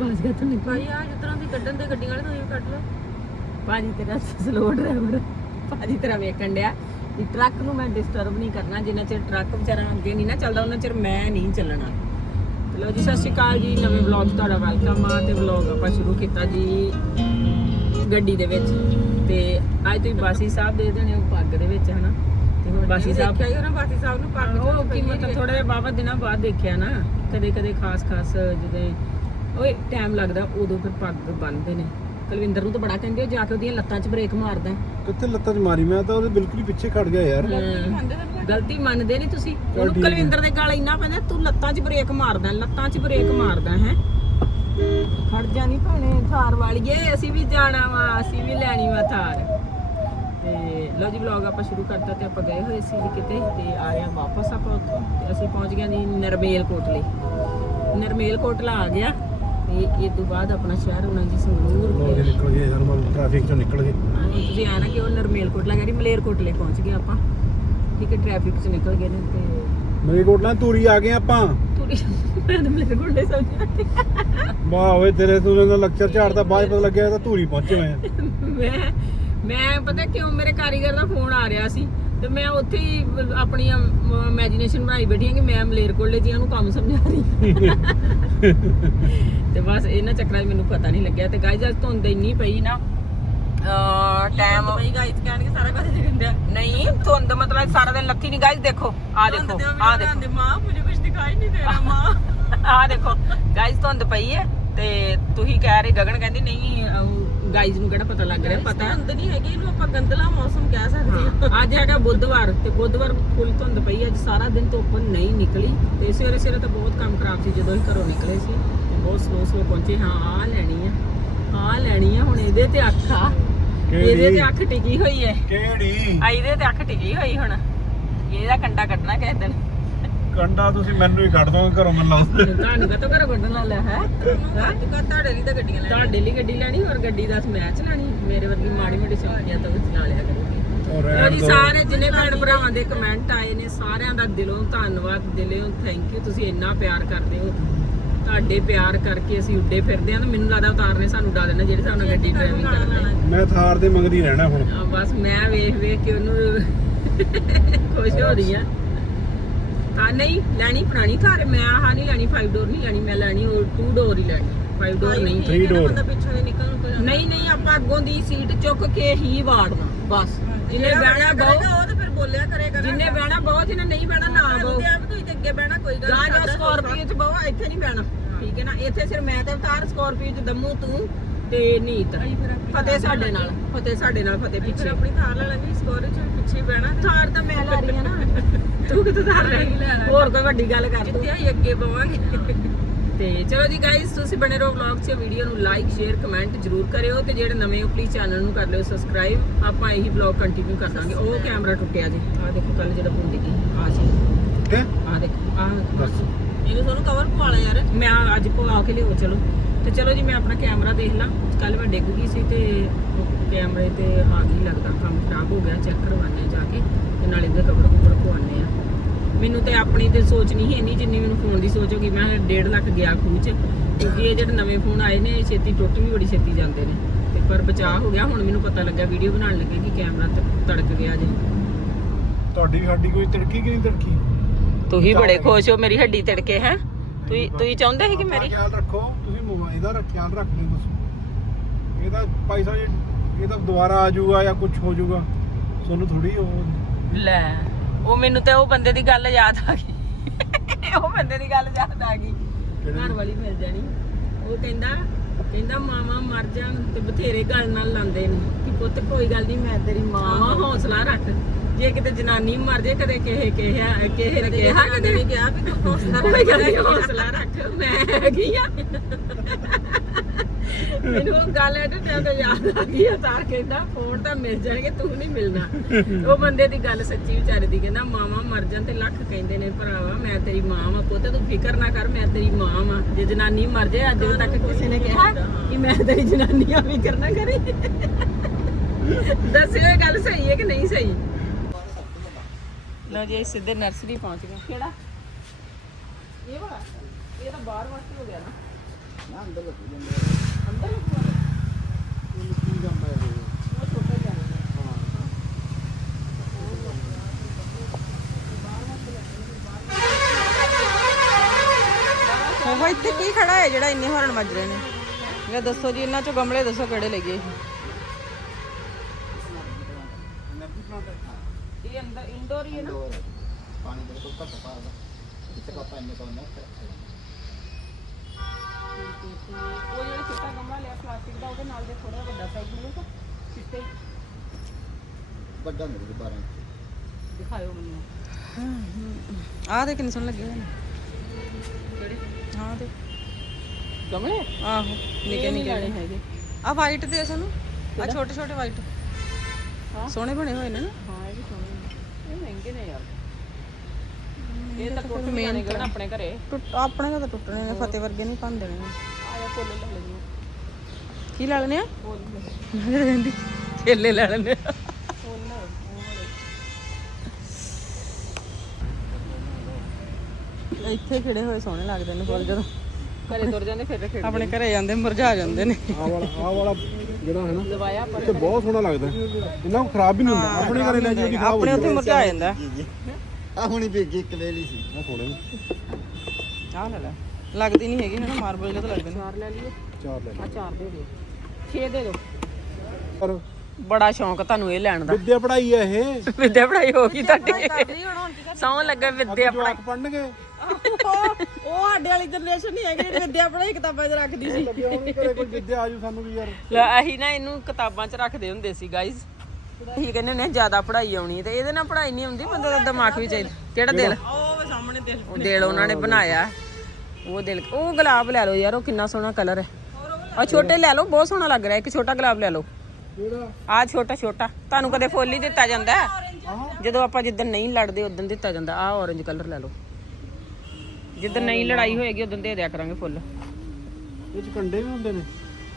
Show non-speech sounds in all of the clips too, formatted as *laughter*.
ਬਾਸ ਗਾ ਤੂੰ ਭਾਈ ਆ ਜਿੱਦਾਂ ਦੀ ਕੱਢਣ ਦੇ ਗੱਡੀਆਂ ਵਾਲੇ ਤੁਸੀਂ ਵੀ ਕੱਢ ਲਓ। ਭਾਜੀ ਤੇਰਾ ਸਲੋ ਡਰਾਈਵਰ ਭਾਜੀ ਤੇਰਾ ਵੇਖਣ ਡਿਆ ਕਿ ਟਰੱਕ ਨੂੰ ਮੈਂ ਡਿਸਟਰਬ ਨਹੀਂ ਕਰਨਾ ਜਿੰਨਾ ਚਿਰ ਟਰੱਕ ਵਿਚਾਰਾ ਅੱਗੇ ਨਹੀਂ ਨਾ ਚੱਲਦਾ ਉਹਨਾਂ ਚਿਰ ਮੈਂ ਨਹੀਂ ਚੱਲਣਾ। ਤੇ ਲਓ ਜੀ ਸਤਿ ਸ਼੍ਰੀ ਅਕਾਲ ਜੀ ਨਵੇਂ ਵਲੌਗ 'ਚ ਤੁਹਾਡਾ ਵੈਲਕਮ ਆ ਤੇ ਵਲੌਗ ਆਪਾਂ ਸ਼ੁਰੂ ਕੀਤਾ ਜੀ ਗੱਡੀ ਦੇ ਵਿੱਚ। ਤੇ ਅੱਜ ਤੁਸੀਂ ਬਾਸੀ ਸਾਹਿਬ ਦੇ ਦੇਣੇ ਹੋ ਪੱਗ ਦੇ ਵਿੱਚ ਹਨਾ? ਤੇ ਹੁਣ ਬਾਸੀ ਸਾਹਿਬ ਦੇਖਿਆ ਹੀ ਉਹਨਾਂ ਬਾਸੀ ਸਾਹਿਬ ਨੂੰ ਪੱਗ ਉਹ ਕੀ ਮਤਲਬ ਥੋੜੇ ਜਿਹਾ ਬਾਬਾ ਦਿਨਾਂ ਬਾਅਦ ਦੇਖਿਆ ਨਾ ਕਦੇ ਕਦੇ ਖਾਸ ਖਾਸ ਜਿਹਦੇ ਓਏ ਟਾਈਮ ਲੱਗਦਾ ਉਦੋਂ ਫਿਰ ਪੱਗ ਬੰਨਦੇ ਨੇ। ਕੁਲਵਿੰਦਰ ਨੂੰ ਤਾਂ ਬੜਾ ਕਹਿੰਦੇ ਜਾ ਕੇ ਉਹਦੀਆਂ ਲੱਤਾਂ 'ਚ ਬ੍ਰੇਕ ਮਾਰਦਾ। ਕਿੱਥੇ ਲੱਤਾਂ 'ਚ ਮਾਰੀ? ਮੈਂ ਤਾਂ ਉਹਦੇ ਬਿਲਕੁਲ ਹੀ ਪਿੱਛੇ ਖੜ ਗਿਆ ਯਾਰ। ਗਲਤੀ ਮੰਨਦੇ ਨਹੀਂ ਤੁਸੀਂ। ਉਹਨੂੰ ਕੁਲਵਿੰਦਰ ਦੇ ਗਾਲ ਇੰਨਾ ਪੈਂਦਾ ਤੂੰ ਲੱਤਾਂ 'ਚ ਬ੍ਰੇਕ ਮਾਰਦਾ ਲੱਤਾਂ 'ਚ ਬ੍ਰੇਕ ਮਾਰਦਾ ਹੈ। ਖੜ ਜਾ ਨਹੀਂ ਭੈਣੇ ਥਾਰ ਵਾਲੀਏ ਅਸੀਂ ਵੀ ਜਾਣਾ ਵਾ ਅਸੀਂ ਵੀ ਲੈਣੀ ਵਾ ਥਾਰ। ਤੇ ਲਓ ਜੀ ਵਲੌਗ ਆਪਾਂ ਸ਼ੁਰੂ ਕਰਤਾ ਤੇ ਆਪਾਂ ਗਏ ਹੋਏ ਸੀ ਜੀ ਕਿਤੇ ਤੇ ਆ ਰਹੇ ਆ ਵਾਪਸ ਆਪਾਂ ਉੱਥੋਂ। ਤੇ ਅਸੀਂ ਪਹੁੰਚ ਗਏ ਜੀ ਨਰਮੇਲ ਕੋਟਲੇ। ਨਰਮੇਲ ਕੋਟਲਾ ਆ ਗਿਆ। ਤੇ ਇਹ ਤੋਂ ਬਾਅਦ ਆਪਣਾ ਸ਼ਹਿਰ ਹੋਣਾ ਜੀ ਸੰਗਰੂਰ ਲੋਕ ਫਿਰ ਨਿਕਲ ਗਏ ਮੈਂ ਟ੍ਰੈਫਿਕ ਚੋਂ ਨਿਕਲ ਗਏ। ਹਾਂ, ਤੁਸੀਂ ਆਇਆ ਨਾ ਕਿ ਉਹ ਨਰਮੇਲ ਕੋਟਲਾ ਗਏ ਮਲੇਰ ਕੋਟਲੇ ਪਹੁੰਚ ਗਏ ਆਪਾਂ। ਠੀਕ ਹੈ ਟ੍ਰੈਫਿਕ 'ਚ ਨਿਕਲ ਗਏ ਨੇ ਤੇ ਮੇਰੇ ਕੋਟਲਾਂ ਤੂਰੀ ਆ ਗਏ ਆਪਾਂ। ਤੁਰੀ ਮੈਂ ਤਾਂ ਮਲੇਰ ਕੋਟਲੇ ਸਮਝਿਆ ਵਾਹ ਓਏ ਤੇਰੇ ਤੂੰ ਦਾ ਲੈਕਚਰ ਝਾੜਦਾ ਬਾਅਦ 'ਚ ਪਤਾ ਲੱਗਿਆ ਇਹ ਤਾਂ ਧੂਰੀ ਪਹੁੰਚੇ ਹੋਏ ਆ। ਮੈਂ ਮੈਂ ਪਤਾ ਕਿਉਂ ਮੇਰੇ ਕਾਰੀਗਰ ਦਾ ਫੋਨ ਆ ਰਿਹਾ ਸੀ। ਤੇ ਮੈਂ ਉੱਥੇ ਹੀ ਆਪਣੀ ਇਮੇਜਿਨੇਸ਼ਨ ਬਣਾਈ ਬੈਠੀ ਹਾਂ ਕਿ ਮੈਂ ਮਲੇਰ ਕੋਟਲੇ ਜੀਆਂ ਨੂੰ ਕੰਮ ਸਮਝਾ ਰਹੀ *laughs* ਤੇ ਬਸ ਇਹਨਾਂ ਚੱਕਰਾਂ 'ਚ ਮੈਨੂੰ ਪਤਾ ਨਹੀਂ ਲੱਗਿਆ ਤੇ ਗਾਇਜ਼ ਅੱਜ ਧੁੰਦ ਇੰਨੀ ਪਈ ਨਾ ਟਾਈਮ ਭਾਈ ਗਾਇਸ ਕਹਿਣਗੇ ਸਾਰਾ ਕੁਝ ਦਿਖਦਾ ਨਹੀਂ ਧੁੰਦ ਮਤਲਬ ਸਾਰਾ ਦਿਨ ਲੱਥੀ ਨਹੀਂ ਗਾਇਜ਼ ਦੇਖੋ ਆ ਦੇਖੋ ਆ ਦੇਖੋ। ਮਾਂ ਮੈਨੂੰ ਕੁਝ ਦਿਖਾਈ ਨਹੀਂ ਦੇ ਰਿਹਾ ਮਾਂ। *laughs* ਆ ਦੇਖੋ ਗਾਇਜ਼ ਧੁੰਦ ਪਈ ਹੈ ਤੇ ਤੁਸੀਂ ਕਹਿ ਰਹੇ ਗਗਨ ਕਹਿੰਦੀ ਨਹੀਂ ਗਾਇਜ਼ ਨੂੰ ਕਿਹੜਾ ਪਤਾ ਲੱਗ ਰਿਹਾ ਪਤਾ। ਧੁੰਦ ਨਹੀਂ ਹੈਗੀ ਇਹਨੂੰ ਆਪਾਂ ਗੰਦਲਾ ਮੌਸਮ ਕਹਿ ਸਕਦੇ ਹਾਂ। ਹਾਂ, ਅੱਜ ਹੈਗਾ ਬੁੱਧਵਾਰ ਤੇ ਬੁੱਧਵਾਰ ਫੁੱਲ ਧੁੰਦ ਪਈ ਅੱਜ ਸਾਰਾ ਦਿਨ ਧੁੱਪ ਨਹੀਂ ਨਿਕਲੀ। ਤੇ ਸਵੇਰੇ ਸਵੇਰੇ ਤਾਂ ਬਹੁਤ ਕੰਮ ਖਰਾਬ ਸੀ ਜਦੋਂ ਅਸੀਂ ਘਰੋਂ ਨਿਕਲੇ ਸੀ। ਤੇ ਬਹੁਤ ਸਲੋ ਸਲੋ ਪਹੁੰਚੇ। ਹਾਂ ਆ ਲੈਣੀ ਆ। ਆ ਲੈਣੀ ਆ ਹੁਣ ਇਹਦੇ ਤੇ ਅੱਖ ਆ। ਇਹਦੇ ਤੇ ਅੱਖ ਟਿਕੀ ਹੋਈ ਹੈ ਕਿਹੜੀ? ਆ ਇਹਦੇ ਤੇ ਅੱਖ ਟਿਕੀ ਹੋਈ ਹੁਣ। ਇਹਦਾ ਕੰਡਾ ਕੱਢਣਾ ਕਿਸੇ ਦਿਨ। ਕੰਡਾ ਤੁਸੀਂ ਮੈਨੂੰ ਹੀ ਕੱਢ ਦੋਗੇ ਘਰੋਂ ਮੈਨੂੰ ਲੱਗਦਾ। ਤੁਹਾਨੂੰ ਕਹਤੋ ਘਰੋਂ ਕੱਢਣਾ ਲੈ ਹੈ। ਤੂੰ ਤੁਹਾਡੇ ਲਈ ਤਾਂ ਗੱਡੀਆਂ ਲੈ ਤੁਹਾਡੇ ਲਈ ਗੱਡੀ ਲੈਣੀ ਹੋਰ ਗੱਡੀ ਦਾ ਮੈਚ ਲੈਣੀ। ਮੇਰੇ ਵਰਗੀ ਮਾੜੀ ਮੋਟੀ ਸ਼ੌਕੀਆਂ ਤਾਂ ਉਹ ਚਲਾ ਲਿਆ ਕਰੂਗੀ। ਦਿਓ। ਸਾਰੇ ਜਿੰਨੇ ਭੈਣ ਭਰਾਵਾਂ ਦੇ ਕਮੈਂਟ ਆਏ ਨੇ ਸਾਰਿਆਂ ਦਾ ਦਿਲੋਂ ਧੰਨਵਾਦ ਦਿਲੋਂ ਥੈਂਕ ਯੂ ਤੁਸੀਂ ਇੰਨਾ ਪਿਆਰ ਕਰਦੇ ਹੋ। ਤੁਹਾਡੇ ਪਿਆਰ ਕਰਕੇ ਅਸੀਂ ਉੱਡੇ ਫਿਰਦੇ ਹਾਂ ਤੇ ਮੈਨੂੰ ਲੱਗਦਾ ਉਤਾਰ ਨੇ ਸਾਨੂੰ ਉਡਾ ਦੇਣਾ ਜਿਹੜੇ ਸਾਨੂੰ ਗੱਡੀ ਡਰਾਈਵਿੰਗ ਕਰਦੇ ਆ ਮੈਂ ਥਾਰ ਦੇ ਮੰਗਦੀ ਰਹਿਣਾ ਹੁਣ। ਆ ਬਸ ਮੈਂ ਵੇਖ ਵੇਖ ਕੇ ਉਹਨੂੰ ਖੁਸ਼ ਹੋ ਰਹੀ ਆ ਹਾਂ ਨਹੀਂ ਲੈਣੀ ਪੁਰਾਣੀ ਕਾਰ ਮੈਂ ਆਹ ਨਹੀਂ ਲੈਣੀ 5 ਡੋਰ ਨਹੀਂ ਲੈਣੀ ਮੈਂ ਲੈਣੀ ਉਹ 2 ਡੋਰ ਹੀ ਲੈਣੀ 5 ਡੋਰ ਨਹੀਂ। Three door। ਬੰਦਾ ਪਿੱਛੋਂ ਦੀ ਨਿਕਲ ਨੂੰ ਕੋਈ ਨਹੀਂ ਨਹੀਂ ਆਪਾਂ ਅੱਗੋਂ ਦੀ ਸੀਟ ਚੁੱਕ ਕੇ ਹੀ ਵਾੜਨਾ ਬਸ। ਜਿਹਨੇ ਬਹਿਣਾ ਬਹੁਤ ਉਹ ਤਾਂ ਫਿਰ ਬੋਲਿਆ ਕਰੇਗਾ ਜਿੰਨੇ ਬਹਿਣਾ ਬਹੁਤ ਜਿਹਨੇ ਨਹੀਂ ਬਹਿਣਾ ਨਾ ਬਹੁ। ਉਹਦੇ ਆਪ ਤੁਸੀਂ ਤੇ ਅੱਗੇ ਬਹਿਣਾ ਕੋਈ ਗੱਲ ਜਾ ਜਾ ਸਾਡਾ ਸਕਾਰਪੀਓ ਚ ਬਹੁ ਇੱਥੇ ਨਹੀਂ ਬਹਿਣਾ। ਠੀਕ ਹੈ ਨਾ ਇੱਥੇ ਸਿਰ ਮੈਂ ਤੇ ਅਵਤਾਰ ਸਕਾਰਪੀਓ ਚ ਦਮੂ ਤੂੰ ਤੇ ਨੀਤ। ਅਸੀਂ ਫਿਰ ਆਪਣੀ ਫਤਿਹ ਸਾਡੇ ਨਾਲ ਫਤਿਹ ਸਾਡੇ ਨਾਲ ਫਤਿਹ ਫਿਰ ਪਿੱਛੇ। ਆਪਣੀ ਥਾਰ ਲੈ ਲਾਂਗੇ ਸਕੋਰ ਚ ਪਿੱਛੇ ਹੀ ਬਹਿਣਾ ਥਾਰ ਤਾਂ ਮੈਂ ਲੈ ਰਹੀ ਆ ਨਾ। *laughs* ਤੂੰ ਕਿਤੇ ਥਾਰ ਲੈ? ਹੋਰ ਕੋਈ ਵੱਡੀ ਗੱਲ ਕਰ ਤੂੰ। ਜਿੱਥੇ ਅਸੀਂ ਅੱਗੇ ਬਵਾਂਗੇ ਤੇ ਚਲੋ ਜੀ ਗਾਇਸ ਤੁਸੀਂ ਬਣੇ ਰਹੋ ਵਲੌਗ 'ਚ। ਵੀਡੀਓ ਨੂੰ ਲਾਈਕ ਸ਼ੇਅਰ ਕਮੈਂਟ ਜਰੂਰ ਕਰਿਓ ਤੇ ਜਿਹੜੇ ਨਵੇਂ ਹੋ ਪਲੀਜ਼ ਚੈਨਲ ਨੂੰ ਕਰ ਲਿਓ ਸਬਸਕ੍ਰਾਈਬ ਆਪਾਂ ਇਹੀ ਵਲੌਗ ਕੰਟੀਨਿਊ ਕਰ ਦਾਂਗੇ। ਉਹ ਕੈਮਰਾ ਟੁੱਟਿਆ ਜੀ। ਆਹ ਦੇਖੋ ਕੱਲ ਜਿਹੜਾ ਪੁੰਡੀ ਕੀ ਆ ਜੀ। ਆਹ ਦੇਖੋ ਆਹ ਦੱਸ। ਇਹਨੂੰ ਤੁਹਾਨੂੰ ਕਵਰ ਪਵਾ ਲਾ ਯਾਰ। ਮੈਂ ਆ- ਅੱਜ ਪਵਾ ਕੇ ਲਿਓ ਚਲੋ। ਤੇ ਚਲੋ ਜੀ ਮੈਂ ਆਪਣਾ ਕੈਮਰਾ ਦੇਖ ਲਾਂ। ਕੱਲ ਮੈਂ ਡਿੱਗ ਗਈ ਸੀ ਤੇ ਕੈਮਰੇ ਤੇ ਆ ਗਈ ਲੱਗਦਾ। ਕੰਮ ਖਰਾਬ ਹੋ ਗਿਆ ਚੈੱਕ ਕਰਵਾਉਣੇ ਜਾ ਕੇ। ਤੇ ਨਾਲੇ ਇਹਦੇ ਕਵਰ ਕੁਵਰ ਪਵਾਉਣੇ ਆ। ਮੈਨੂੰ ਤੇ ਆਪਣੀ ਤੇ ਸੋਚ ਨਹੀਂ ਸੀ ਇੰਨੀ ਜਿੰਨੀ ਮੈਨੂੰ ਫੋਨ ਦੀ ਸੋਚ ਹੋ ਗਈ। ਮੈਂ 1.5 ਲੱਖ ਗਿਆ ਖੂਹ ਚ ਕਿਉਂਕਿ ਇਹ ਜਿਹੜੇ ਨਵੇਂ ਫੋਨ ਆਏ ਨੇ ਇਹ ਛੇਤੀ ਟੁੱਟ ਵੀ ਬੜੀ ਛੇਤੀ ਜਾਂਦੇ ਨੇ। ਤੇ ਪਰ ਬਚਾਅ ਹੋ ਗਿਆ ਹੁਣ ਮੈਨੂੰ ਪਤਾ ਲੱਗਾ ਵੀਡੀਓ ਬਣਾਉਣ ਲੱਗੇ ਕਿ ਕੈਮਰਾ ਤ- ਤੜਕ ਗਿਆ ਜੇ। ਤੁਹਾਡੀ ਸਾਡੀ ਕੋਈ ਤੜਕੀ ਕਿ ਨਹੀਂ ਤੜਕੀ? ਤੁਸੀਂ ਬੜੇ ਖੁਸ਼ ਹੋ ਮੇਰੀ ਹੱਡੀ ਤੜਕੇ ਹੈ? ਤੁਸੀਂ ਤੁਸੀਂ ਚਾਹੁੰਦੇ ਸੀ ਕਿ ਮੇਰੀ ਖਿਆਲ ਰੱਖੋ ਤੁਸੀਂ ਮੋਬਾਈਲ ਦਾ ਖਿਆਲ ਰੱਖਦੇ ਤੁਸੀਂ। ਇਹਦਾ ਪੈਸਾ ਜੇ ਇਹਦਾ ਦੁਬਾਰਾ ਆ ਜਾਊਗਾ ਜਾਂ ਕੁਝ ਹੋ ਜਾਊਗਾ। ਤੁਹਾਨੂੰ ਥੋੜੀ ਉਹ ਲੈ। ਉਹ ਮੈਨੂੰ ਤੇ ਉਹ ਬੰਦੇ ਦੀ ਗੱਲ ਯਾਦ ਆ ਗਈ। ਉਹ ਬੰਦੇ ਦੀ ਗੱਲ ਯਾਦ ਆ ਗਈ? ਘਰ ਵਾਲੀ ਮਿਲ ਜਾਣੀ। ਉਹ ਕਹਿੰਦਾ ਕਹਿੰਦਾ ਮਾਵਾ ਮਰ ਜਾਣ ਤੇ ਬਥੇਰੇ ਗੱਲ ਨਾਲ ਲਾਉਂਦੇ ਨੇ। ਕਿ ਪੁੱਤ ਕੋਈ ਗੱਲ ਨਹੀਂ ਮੈਂ ਤੇਰੀ ਮਾਂ ਵਾਂ ਹੌਸਲਾ ਰੱਖ। ਜੇ ਕਿਤੇ ਜਨਾਨੀ ਮਰ ਜੇ ਕਦੇ ਕਿਸੇ ਕਿਹਾ ਕਿਸੇ ਨੇ ਕਿਹਾ ਕਦੇ। ਵੀ ਕਿਹਾ ਵੀ ਤੂੰ ਹੌਸਲਾ ਨਹੀਂ ਹੌਸਲਾ ਰੱਖ। ਮੈਂ ਹੈਗੀ ਆ। ਮੈਨੂੰ ਉਹ ਗੱਲ ਐ ਤੇ ਤੇ ਯਾਦ ਆ ਗਈ ਆ ਤਾਰ ਕਹਿੰਦਾ ਫੋਨ ਤਾਂ ਮਿਲ ਜਾਣਗੇ ਤੂੰ ਨਹੀਂ ਮਿਲਣਾ। ਉਹ ਬੰਦੇ ਦੀ ਗੱਲ ਸੱਚੀ ਵਿਚਾਰੇ ਦੀ ਕਹਿੰਦਾ ਮਾਵਾ ਮਰ ਜਾਣ ਤੇ ਲੱਖ ਕਹਿੰਦੇ ਨੇ ਭਰਾਵਾ ਮੈਂ ਤੇਰੀ ਮਾਂ ਵਾਂ ਪੁੱਤ ਤੂੰ ਫਿਕਰ ਨਾ ਕਰ ਮੈਂ ਤੇਰੀ ਮਾਂ ਵਾਂ। ਜੇ ਜਨਾਨੀ ਮਰ ਜਾਏ ਅੱਜ ਤੱਕ ਕਿਸੇ ਨੇ ਕਿਹਾ ਕਿ ਮੈਂ ਤੇਰੀ ਜਨਾਨੀ ਆ ਫਿਕਰ ਨਾ ਕਰੀ। ਦੱਸਿਓ ਇਹ ਗੱਲ ਸਹੀ ਹੈ ਕਿ ਨਹੀਂ ਸਹੀ? ਲਓ ਜੀ ਸਿੱਧੇ ਨਰਸਰੀ ਪਹੁੰਚ ਗਏ। ਕਿਹੜਾ? ਇਹ ਵਾਲਾ? ਇਹ ਤਾਂ ਬਾਹਰ ਵਾਸਤੇ ਹੋ ਗਿਆ ਨਾ। ਨਾ ਅੰਦਰ ਲੱਗ ਜਾਂਦੇ ਉਹ ਇੱਥੇ ਕੀ ਖੜਾ ਹੈ ਜਿਹੜਾ ਇੰਨੇ ਹੌਰਨ ਵੱਜ ਰਹੇ ਨੇ? ਇਹ ਦੱਸੋ ਜੀ ਇਹਨਾਂ ਚੋਂ ਗਮਲੇ ਦੱਸੋ ਕਿਹੜੇ ਲੈ ਗਏ ਇਹ ਅੰਦਰ ਇੰਡੋਰ ਹੀ ਹੈ ਨਾ? ਪਾਣੀ ਬਿਲਕੁਲ ਘੱਟ ਪਾਉਂਦਾ ਜਿੱਥੇ ਆਪਾਂ ਇੰਨੇ ਕੋਲ ਨਾ ਪਾਉਂਦਾ ਉਹ ਜਿਹੜਾ ਛੋਟਾ ਗਮਲਾ ਲਿਆ ਪਲਾਸਟਿਕ ਦਾ ਉਹਦੇ ਨਾਲ ਦੇ ਥੋੜਾ ਵੱਡਾ ਸਾਈਜ਼ ਮਿਲੂਗਾ ਚਿੱਟੇ। ਵੱਡਾ ਮਿਲ 12 ਦਿਖਾਇਓ ਮੈਨੂੰ। ਆਹ ਦੇ ਕਿੰਨੇ ਸੋਹਣੇ ਲੱਗੇ ਹੋਏ ਨੇ। ਕਿਹੜੀ? ਹਾਂ ਦੇ ਗਮਲੇ? ਆਹੋ ਨਿੱਕੇ ਨਿੱਕੇ ਨੇ। ਹੈਗੇ। ਆ ਵਾਈਟ ਦੇ ਸਾਨੂੰ। ਆ ਛੋਟੇ ਛੋਟੇ ਵਾਈਟ ਸੋਹਣੇ ਬਣੇ ਹੋਏ ਨੇ ਨਾ। ਹਾਂ ਇਹ ਵੀ ਸੋਹਣੇ ਨੇ। ਇਹ ਮਹਿੰਗੇ ਨੇ ਯਾਰ। ਇਹ ਤਾਂ ਟੁੱਟ ਆਪਣੇ ਘਰੇ। ਟੁੱਟ ਆਪਣੇ ਤਾਂ ਟੁੱਟਣੇ ਨੇ ਫਤਿਹ ਵਰਗੇ ਨਹੀਂ ਭੰਨ ਦੇਣੇ ਨੇ ਆਇਆ ਫੁੱਲ ਲੈ ਲੈਣੀ ਕੀ ਲੈ ਲੈਣੇ ਆ? ਫੁੱਲ ਰਹਿੰਦੀ ਕੇਲੇ ਲੈ ਲੈਣੇ ਆ। ਇੱਥੇ ਖਿੜੇ ਹੋਏ ਸੋਹਣੇ ਲੱਗਦੇ ਨੇ ਫੁੱਲ ਜਦੋਂ ਘਰੇ ਤੁਰ ਜਾਂਦੇ ਫਿਰ ਖੇਡ ਆਪਣੇ ਘਰੇ ਜਾਂਦੇ ਮੁਰਝਾ ਜਾਂਦੇ ਨੇ। ਆਹ ਵਾਲਾ ਆਹ ਵਾਲਾ ਜਿਹੜਾ ਹੈ ਨਾ ਦਵਾਇਆ ਪਰ ਇੱਥੇ ਬਹੁਤ ਸੋਹਣਾ ਲੱਗਦਾ। ਇਹਨਾਂ ਨੂੰ ਖਰਾਬ ਵੀ ਨਹੀਂ ਹੁੰਦਾ। ਆਪਣੇ ਘਰੇ ਲੈ ਜਾਈਏ ਖਰਾਬ ਹੋ ਆਪਣੇ ਉੱਥੇ ਮੁਰਝਾ ਜਾਂਦਾ। ਜੀ ਜੀ ਆ ਹੁਣੀ ਭੇਜੀ ਇੱਕ ਵੇਲੀ ਸੀ। ਆ ਸੋਹਣੇ ਨੇ। ਆਹ ਲੈ ਲੈ। ਲੱਗਦੀ ਨਹੀਂ ਹੈਗੀ ਨਾ ਮਾਰਬਲ ਜਿਹੇ ਤਾਂ ਲੱਗਦੇ ਨੇ। ਚਾਰ ਲੈ ਲਈਏ। ਚਾਰ ਲੈ ਆ ਚਾਰ ਦੇ ਦਿਓ। 6 ਦੇ ਦਿਓ। ਪਰ ਬੜਾ ਸ਼ੌਂਕ ਤੁਹਾਨੂੰ ਇਹ ਲੈਣ ਦਾ। ਵਿਦਿਆ ਪੜਾਈ ਹੈ ਇਹ। ਵਿਦਿਆ ਪੜਾਈ ਹੋ ਗਈ ਤੁਹਾਡੀ। ਸੌਂ ਲੱਗੇ ਵਿਦਿਆ ਜਵਾਕ ਪੜਨਗੇ ਉਹ ਸਾਡੇ ਵਾਲੀ ਜਨਰੇਸ਼ਨ ਨਹੀਂ ਹੈਗੀ ਜਿਹੜੀ ਵਿਦਿਆ ਪੜਾਈ ਕਿਤਾਬਾਂ 'ਚ ਰੱਖਦੀ ਸੀ। ਕਿਉਂ ਨਹੀਂ ਕਰੇ ਕੋਈ ਵਿਦਿਆ ਆਜੂ ਸਾਨੂੰ ਵੀ ਯਾਰ। ਲੈ ਅਸੀਂ ਨਾ ਇਹਨੂੰ ਕਿਤਾਬਾਂ 'ਚ ਰੱਖਦੇ ਹੁੰਦੇ ਸੀ ਗਾਇਜ਼ ਅਸੀਂ ਕਹਿੰਦੇ ਹੁੰਦੇ ਜ਼ਿਆਦਾ ਪੜ੍ਹਾਈ ਆਉਣੀ ਹੈ ਤੇ ਇਹਦੇ ਨਾਲ ਪੜ੍ਹਾਈ ਨਹੀਂ ਆਉਂਦੀ ਬੰਦੇ ਦਾ ਦਿਮਾਗ ਵੀ ਚਾਹੀਦਾ। ਕਿਹੜਾ ਦਿਲ? ਉਹ ਸਾਹਮਣੇ ਦਿਲ। ਉਹ ਦਿਲ ਉਹਨਾਂ ਨੇ ਬਣਾਇਆ। ਉਹ ਦਿਲ ਉਹ ਗੁਲਾਬ ਲੈ ਲਓ ਯਾਰ ਉਹ ਕਿੰਨਾ ਸੋਹਣਾ ਕਲਰ ਹੈ। ਆ ਛੋਟੇ ਲੈ ਲਓ ਬਹੁਤ ਸੋਹਣਾ ਲੱਗ ਰਿਹਾ ਇੱਕ ਛੋਟਾ ਗੁਲਾਬ ਲੈ ਲਓ। ਕਿਹੜਾ? ਆ ਛੋਟਾ ਛੋਟਾ। ਤੁਹਾਨੂੰ ਕਦੇ ਫੁੱਲ ਹੀ ਦਿੱਤਾ ਜਾਂਦਾ ਹੈ? ਜਦੋਂ ਆਪਾਂ ਜਿੱਦਣ ਨਹੀਂ ਲੜਦੇ ਉਦੋਂ ਦਿੱਤਾ ਜਾਂਦਾ। ਆ orange ਕਲਰ ਲੈ ਲਓ। ਜਿੱਦਣ ਨਹੀਂ ਲੜਾਈ ਹੋਏਗੀ ਉਦੋਂ ਦੇ ਦਿਆ ਕਰਾਂਗੇ ਫੁੱਲ। ਇਹ ਚ ਕੰਡੇ ਵੀ ਹੁੰਦੇ ਨੇ।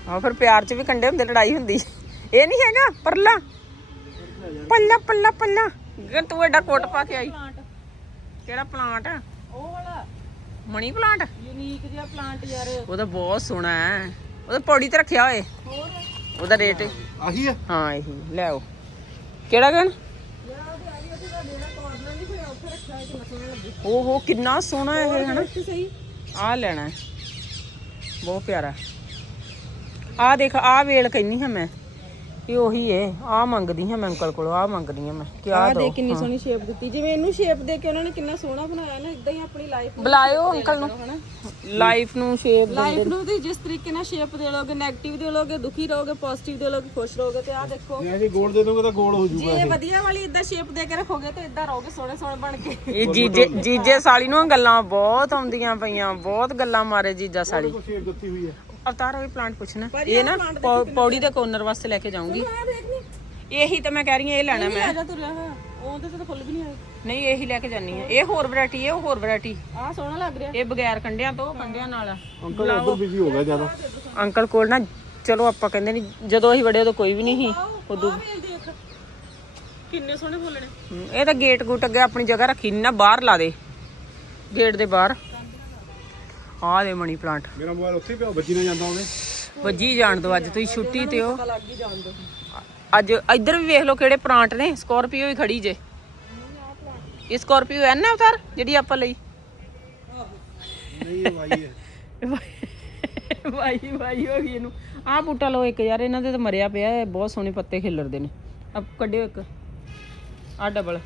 ਆ ਫਿਰ ਪਿਆਰ 'ਚ ਵੀ ਕੰਡੇ ਹੁੰਦੇ ਲੜਾਈ ਹੁੰਦੀ। ਇਹ ਨਹੀਂ ਹੈਗਾ ਪਰਲਾ। ਪੱਲਾ ਪੱਲਾ ਪੱਲਾ। ਗ ਤੂੰ ਐਡਾ ਕੋਟ ਪਾ ਕੇ ਆਈ। ਕਿਹੜਾ ਪਲਾਂਟ ਉਹ ਵਾਲਾ। ਮਣੀ ਪਲਾਂਟ ਯੂਨੀਕ ਜਿਹਾ ਪਲਾਂਟ ਯਾਰ। ਉਹਦਾ ਬਹੁਤ ਸੋਹਣਾ ਹੈ। ਉਹਦਾ ਪੌੜੀ ਤੇ ਰੱਖਿਆ ਹੋਏ। ਉਹਦਾ ਰੇਟ ਆਹੀ ਆ? ਹਾਂ ਇਹੀ। ਲੈ ਆਓ। ਕਿਹੜਾ ਗਣ ਓਹੋ ਕਿੰਨਾ ਸੋਹਣਾ ਹੈ ਇਹ ਹਨਾ। ਆ ਲੈਣਾ। ਬਹੁਤ ਪਿਆਰਾ। ਆ ਦੇਖ ਆ ਵੇਲ ਕਹਿੰਨੀ ਹਾਂ ਮੈਂ। ਇਹ ਉਹੀ ਏ ਆ ਮੰਗਦੀ ਹਾਂ ਮੈਂ ਅੰਕਲ ਕੋਲੋਂ ਆ ਮੰਗਦੀ ਹਾਂ ਮੈਂ ਕਿ ਆ ਦੋ ਕਿੰਨੀ ਸੋਹਣੀ ਸ਼ੇਪ ਦਿੱਤੀ ਜਿਵੇਂ ਇਹਨੂੰ ਸ਼ੇਪ ਦੇ ਕੇ ਉਹਨਾਂ ਨੇ ਕਿੰਨਾ ਸੋਹਣਾ ਬਣਾਇਆ ਨਾ ਇਦਾਂ ਹੀ ਆਪਣੀ ਲਾਈਫ ਬੁਲਾਇਓ ਅੰਕਲ ਨੂੰ। ਲਾਈਫ ਨੂੰ ਸ਼ੇਪ ਲਾਈਫ ਨੂੰ ਤੁਸੀਂ ਜਿਸ ਤਰੀਕੇ ਨਾਲ ਸ਼ੇਪ ਦੇ ਲੋਗੇ 네ਗੇਟਿਵ ਦੇ ਲੋਗੇ ਦੁਖੀ ਰਹੋਗੇ ਪੋਜ਼ਿਟਿਵ ਦੇ ਲੋਗੇ ਖੁਸ਼ ਰਹੋਗੇ ਤੇ ਆਹ ਦੇਖੋ। ਜੇ ਅਸੀਂ ਗੋਲ ਦੇ ਦੋਗੇ ਤਾਂ ਗੋਲ ਹੋ ਜੇ ਜਾਊਗਾ ਇਹ। ਵਧੀਆ ਵਾਲੀ ਇਦਾਂ ਸ਼ੇਪ ਦੇ ਕੇ ਰੱਖੋਗੇ ਤੇ ਇਦਾਂ ਰਹੋਗੇ ਸੋਹਣੇ ਸੋਹਣੇ ਬਣ ਕੇ। ਇਹ ਜੀਜੇ ਜੀਜੇ ਸਾਲੀ ਨੂੰ ਗੱਲਾਂ ਬਹੁਤ ਆਉਂਦੀਆਂ ਪਈਆਂ ਬਹੁਤ ਗੱਲਾਂ ਮਾਰੇ ਜੀਜਾ ਸਾਲੀ। ਕੋਈ ਸ਼ੇਪ ਦਿੱਤੀ ਹੋਈ ਹੈ। ਅਵਤਾਰ ਉਹ ਪਲਾਂਟ ਪੁੱਛਣਾ। ਇਹ ਨਾ ਪੌੜੀ ਦੇ ਕੋਰਨਰ ਵਾਸਤੇ ਲੈ ਕੇ ਜਾਊਂਗੀ। ਆ ਇਹੀ ਤਾਂ ਮੈਂ ਕਹਿ ਰਹੀ ਹਾਂ ਇਹ ਲੈਣਾ ਮੈਂ। ਆ ਜਾ ਤੁਰਿਆ ਹੋਇਆ ਉਹਦੇ ਤੇ ਤਾਂ ਫੁੱਲ ਵੀ ਨਹੀਂ ਆਏ ਨਹੀਂ ਇਹੀ ਲੈ ਕੇ ਜਾਨੀ ਆ ਇਹ ਹੋਰ ਵੈਰਾਈਟੀ ਹੈ ਉਹ ਹੋਰ ਵੈਰਾਈਟੀ ਆਹ ਸੋਹਣਾ ਲੱਗ ਰਿਹਾ। ਇਹ ਬਗੈਰ ਕੰਡਿਆਂ ਤੋਂ ਕੰਡਿਆਂ ਨਾਲ। ਆ ਅੰਕਲ ਉਧਰ ਬਿਜ਼ੀ ਹੋ ਗਿਆ ਜ਼ਿਆਦਾ। ਅੰਕਲ ਕੋਲ ਨਾ ਚਲੋ ਆਪਾਂ ਕਹਿੰਦੇ ਨਹੀਂ ਜਦੋਂ ਅਸੀਂ ਵੜੇ ਉਦੋਂ ਕੋਈ ਵੀ ਨਹੀਂ ਸੀ। ਉਦੋਂ ਕਿੰਨੇ ਸੋਹਣੇ ਫੁੱਲ ਨੇ। ਇਹ ਤਾਂ ਗੇਟ ਗੂਟ ਅੱਗੇ ਆਪਣੀ ਜਗ੍ਹਾ ਰੱਖੀ ਨਾ ਬਾਹਰ ਲਾ ਦੇ। ਗੇਟ ਦੇ ਬਾਹਰ। ਆਹ ਦੇ ਮਨੀ ਪਲਾਂਟ। ਮੇਰਾ ਮੋਬਾਈਲ ਉੱਥੇ ਪਿਆ ਵੱਜੀ ਨਾ ਜਾਂਦਾ ਹੋਵੇ ਵੱਜੀ ਜਾਣ ਦੋ ਅੱਜ ਤੁਸੀਂ ਛੁੱਟੀ ਤੇ ਹੋ। ਅੱਜ ਇੱਧਰ ਵੀ ਵੇਖ ਲਓ ਕਿਹੜੇ ਪਲਾਂਟ ਨੇ ਸਕਾਰਪੀਓ ਵੀ ਖੜੀ ਜੇ। ਇਹ ਸਕਾਰਪੀਓ ਐ ਨਾ ਉਤਾਰ ਜਿਹੜੀ ਆਪਾਂ ਲਈ? ਨਹੀਂ ਇਹ ਵਾਈ ਹੈ। ਵਾਈ ਵਾਈ ਹੋ ਗਈ ਇਹਨੂੰ। ਆਹ ਬੂਟਾ ਲਓ ਇੱਕ ਯਾਰ ਇਹਨਾਂ ਦੇ ਤਾਂ ਮਰਿਆ ਪਿਆ ਬਹੁਤ ਸੋਹਣੇ ਪੱਤੇ ਖਿਲਰਦੇ ਨੇ। ਆ ਕੱਢਿਓ ਇੱਕ। ਆ ਡਬਲ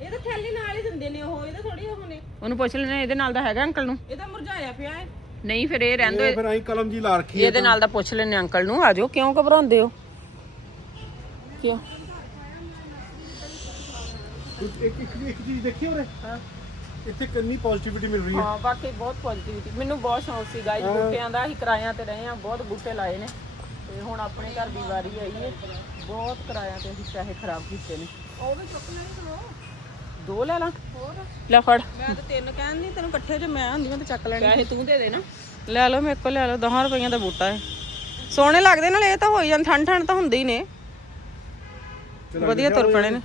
ਇਹ ਤਾਂ ਥੈਲੀ ਨਾਲ ਹੀ ਦਿੰਦੇ ਨੇ ਉਹ ਇਹਦਾ ਥੋੜੀ ਉਹ ਨੇ ਉਹਨੂੰ ਪੁੱਛ ਲੈਣਾ ਇਹਦੇ ਨਾਲ ਦਾ ਹੈਗਾ ਅੰਕਲ ਨੂੰ? ਇਹਦਾ ਮੁਰਝਾਇਆ ਪਿਆ ਹੈ। ਨਹੀਂ ਫਿਰ ਇਹ ਰਹਿੰਦੋ ਇਹ ਫਿਰ ਅਸੀਂ ਕਲਮ ਜੀ ਲਾ ਰੱਖੀ ਹੈ ਇਹਦੇ ਨਾਲ ਦਾ ਪੁੱਛ ਲੈਣੇ ਅੰਕਲ ਨੂੰ ਆਜੋ ਕਿਉਂ ਘਬਰਾਉਂਦੇ ਹੋ? ਕਿਉਂ? ਇੱਕ ਇੱਕ ਚੀਜ਼ ਦੇਖੀ ਹੋਰੇ ਹਾਂ। ਇੱਥੇ ਕਿੰਨੀ ਪੋਜ਼ਿਟਿਵਿਟੀ ਮਿਲ ਰਹੀ ਹੈ। ਹਾਂ ਬਾਕੀ ਬਹੁਤ ਪੋਜ਼ਿਟਿਵਿਟੀ ਮੈਨੂੰ ਬਹੁਤ ਸ਼ੌਂਕ ਸੀ ਗਾਇਜ਼ ਬੂਟਿਆਂ ਦਾ ਅਸੀਂ ਕਿਰਾਇਆਂ ਤੇ ਰਹੇ ਆ ਬਹੁਤ ਬੂਟੇ ਲਾਏ ਨੇ। ਤੇ ਹੁਣ ਆਪਣੇ ਘਰ ਦੀ ਵਾਰੀ ਆਈ ਹੈ। ਬਹੁਤ ਕਿਰਾਇਆਂ ਤੇ ਅਸੀਂ ਪੈਸੇ ਖਰਾਬ ਕੀਤੇ ਨੇ। ਉਹ ਵੀ ਚੁੱਕ ਲੈਣੀ ਸੁਣੋ ਦੋ ਲੈ ਲਾਂ। ਹੋਰ? ਲੈ ਫੜ। ਮੈਂ ਤਾਂ ਤਿੰਨ ਕਹਿਣ ਨਹੀਂ ਤੈਨੂੰ ਇਕੱਠੇ ਜੇ ਮੈਂ ਹੁੰਦੀ ਮੈਂ ਤਾਂ ਚੱਕ ਲੈਣੀ। ਪੈਸੇ ਤੂੰ ਦੇ ਦੇ ਨਾ। ਲੈ ਲਓ ਮੇਰੇ ਕੋਲ ਲੈ ਲਓ 10 ਰੁਪਈਆਂ ਦਾ ਬੂਟਾ ਹੈ। ਸੋਹਣੇ ਲੱਗਦੇ ਨਾਲ ਇਹ ਤਾਂ ਹੋਈ ਜਾਂ ਠੰਡ ਠੰਡ ਤਾਂ ਹੁੰਦੇ ਹੀ ਨੇ ਵਧੀਆ ਤੁਰ ਪਣੇ ਨੇ।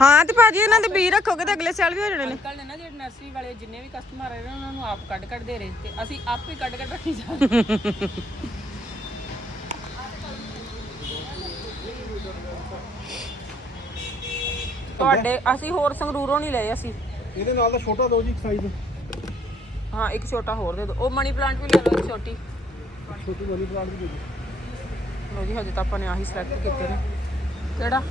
ਹਾਂ ਤੇ ਭਾਜੀ ਇਹਨਾਂ ਦੇ ਬੀ ਰੱਖੋਗੇ ਤਾਂ ਅਗਲੇ ਸਾਲ ਵੀ ਹੋ ਜਾਣੇ ਨੇ। ਅੰਕਲ ਨੇ ਨਾ ਜਿਹੜੇ ਨਰਸਰੀ ਵਾਲੇ ਜਿੰਨੇ ਵੀ ਕਸਟਮਰ ਆਏ ਨੇ ਉਹਨਾਂ ਨੂੰ ਆਪ ਕੱਢ ਕੱਢ ਦੇ ਰਹੇ ਤੇ ਅਸੀਂ ਆਪ ਹੀ ਕੱਢ ਕੱਢ ਰੱਖੀ ਜਾ *laughs* ਤੁਹਾਡੇ ਅਸੀਂ ਹੋਰ ਸੰਗਰੂਰੋਂ ਨਹੀਂ ਲਏ ਅਸੀਂ। ਇਹਦੇ ਨਾਲ ਦਾ ਛੋਟਾ ਦੋ ਜੀ ਸਾਈਜ਼ ਹਾਂ ਇੱਕ ਛੋਟਾ ਹੋਰ ਦੇ ਦਿਓ ਉਹ ਮਨੀ ਪਲਾਂਟ ਵੀ ਲੈ ਲਓ ਇੱਕ ਛੋਟੀ। ਛੋਟੀ ਵਾਲੀ ਪਲਾਂਟ ਵੀ ਦੇ ਦਿਓ। ਲੋ ਜੀ ਹਜੇ ਤਾਂ ਆਪਾਂ ਨੇ ਆਹੀ ਸਿਲੈਕਟ ਕੀਤੇ ਨੇ। ਕਿਹੜਾ?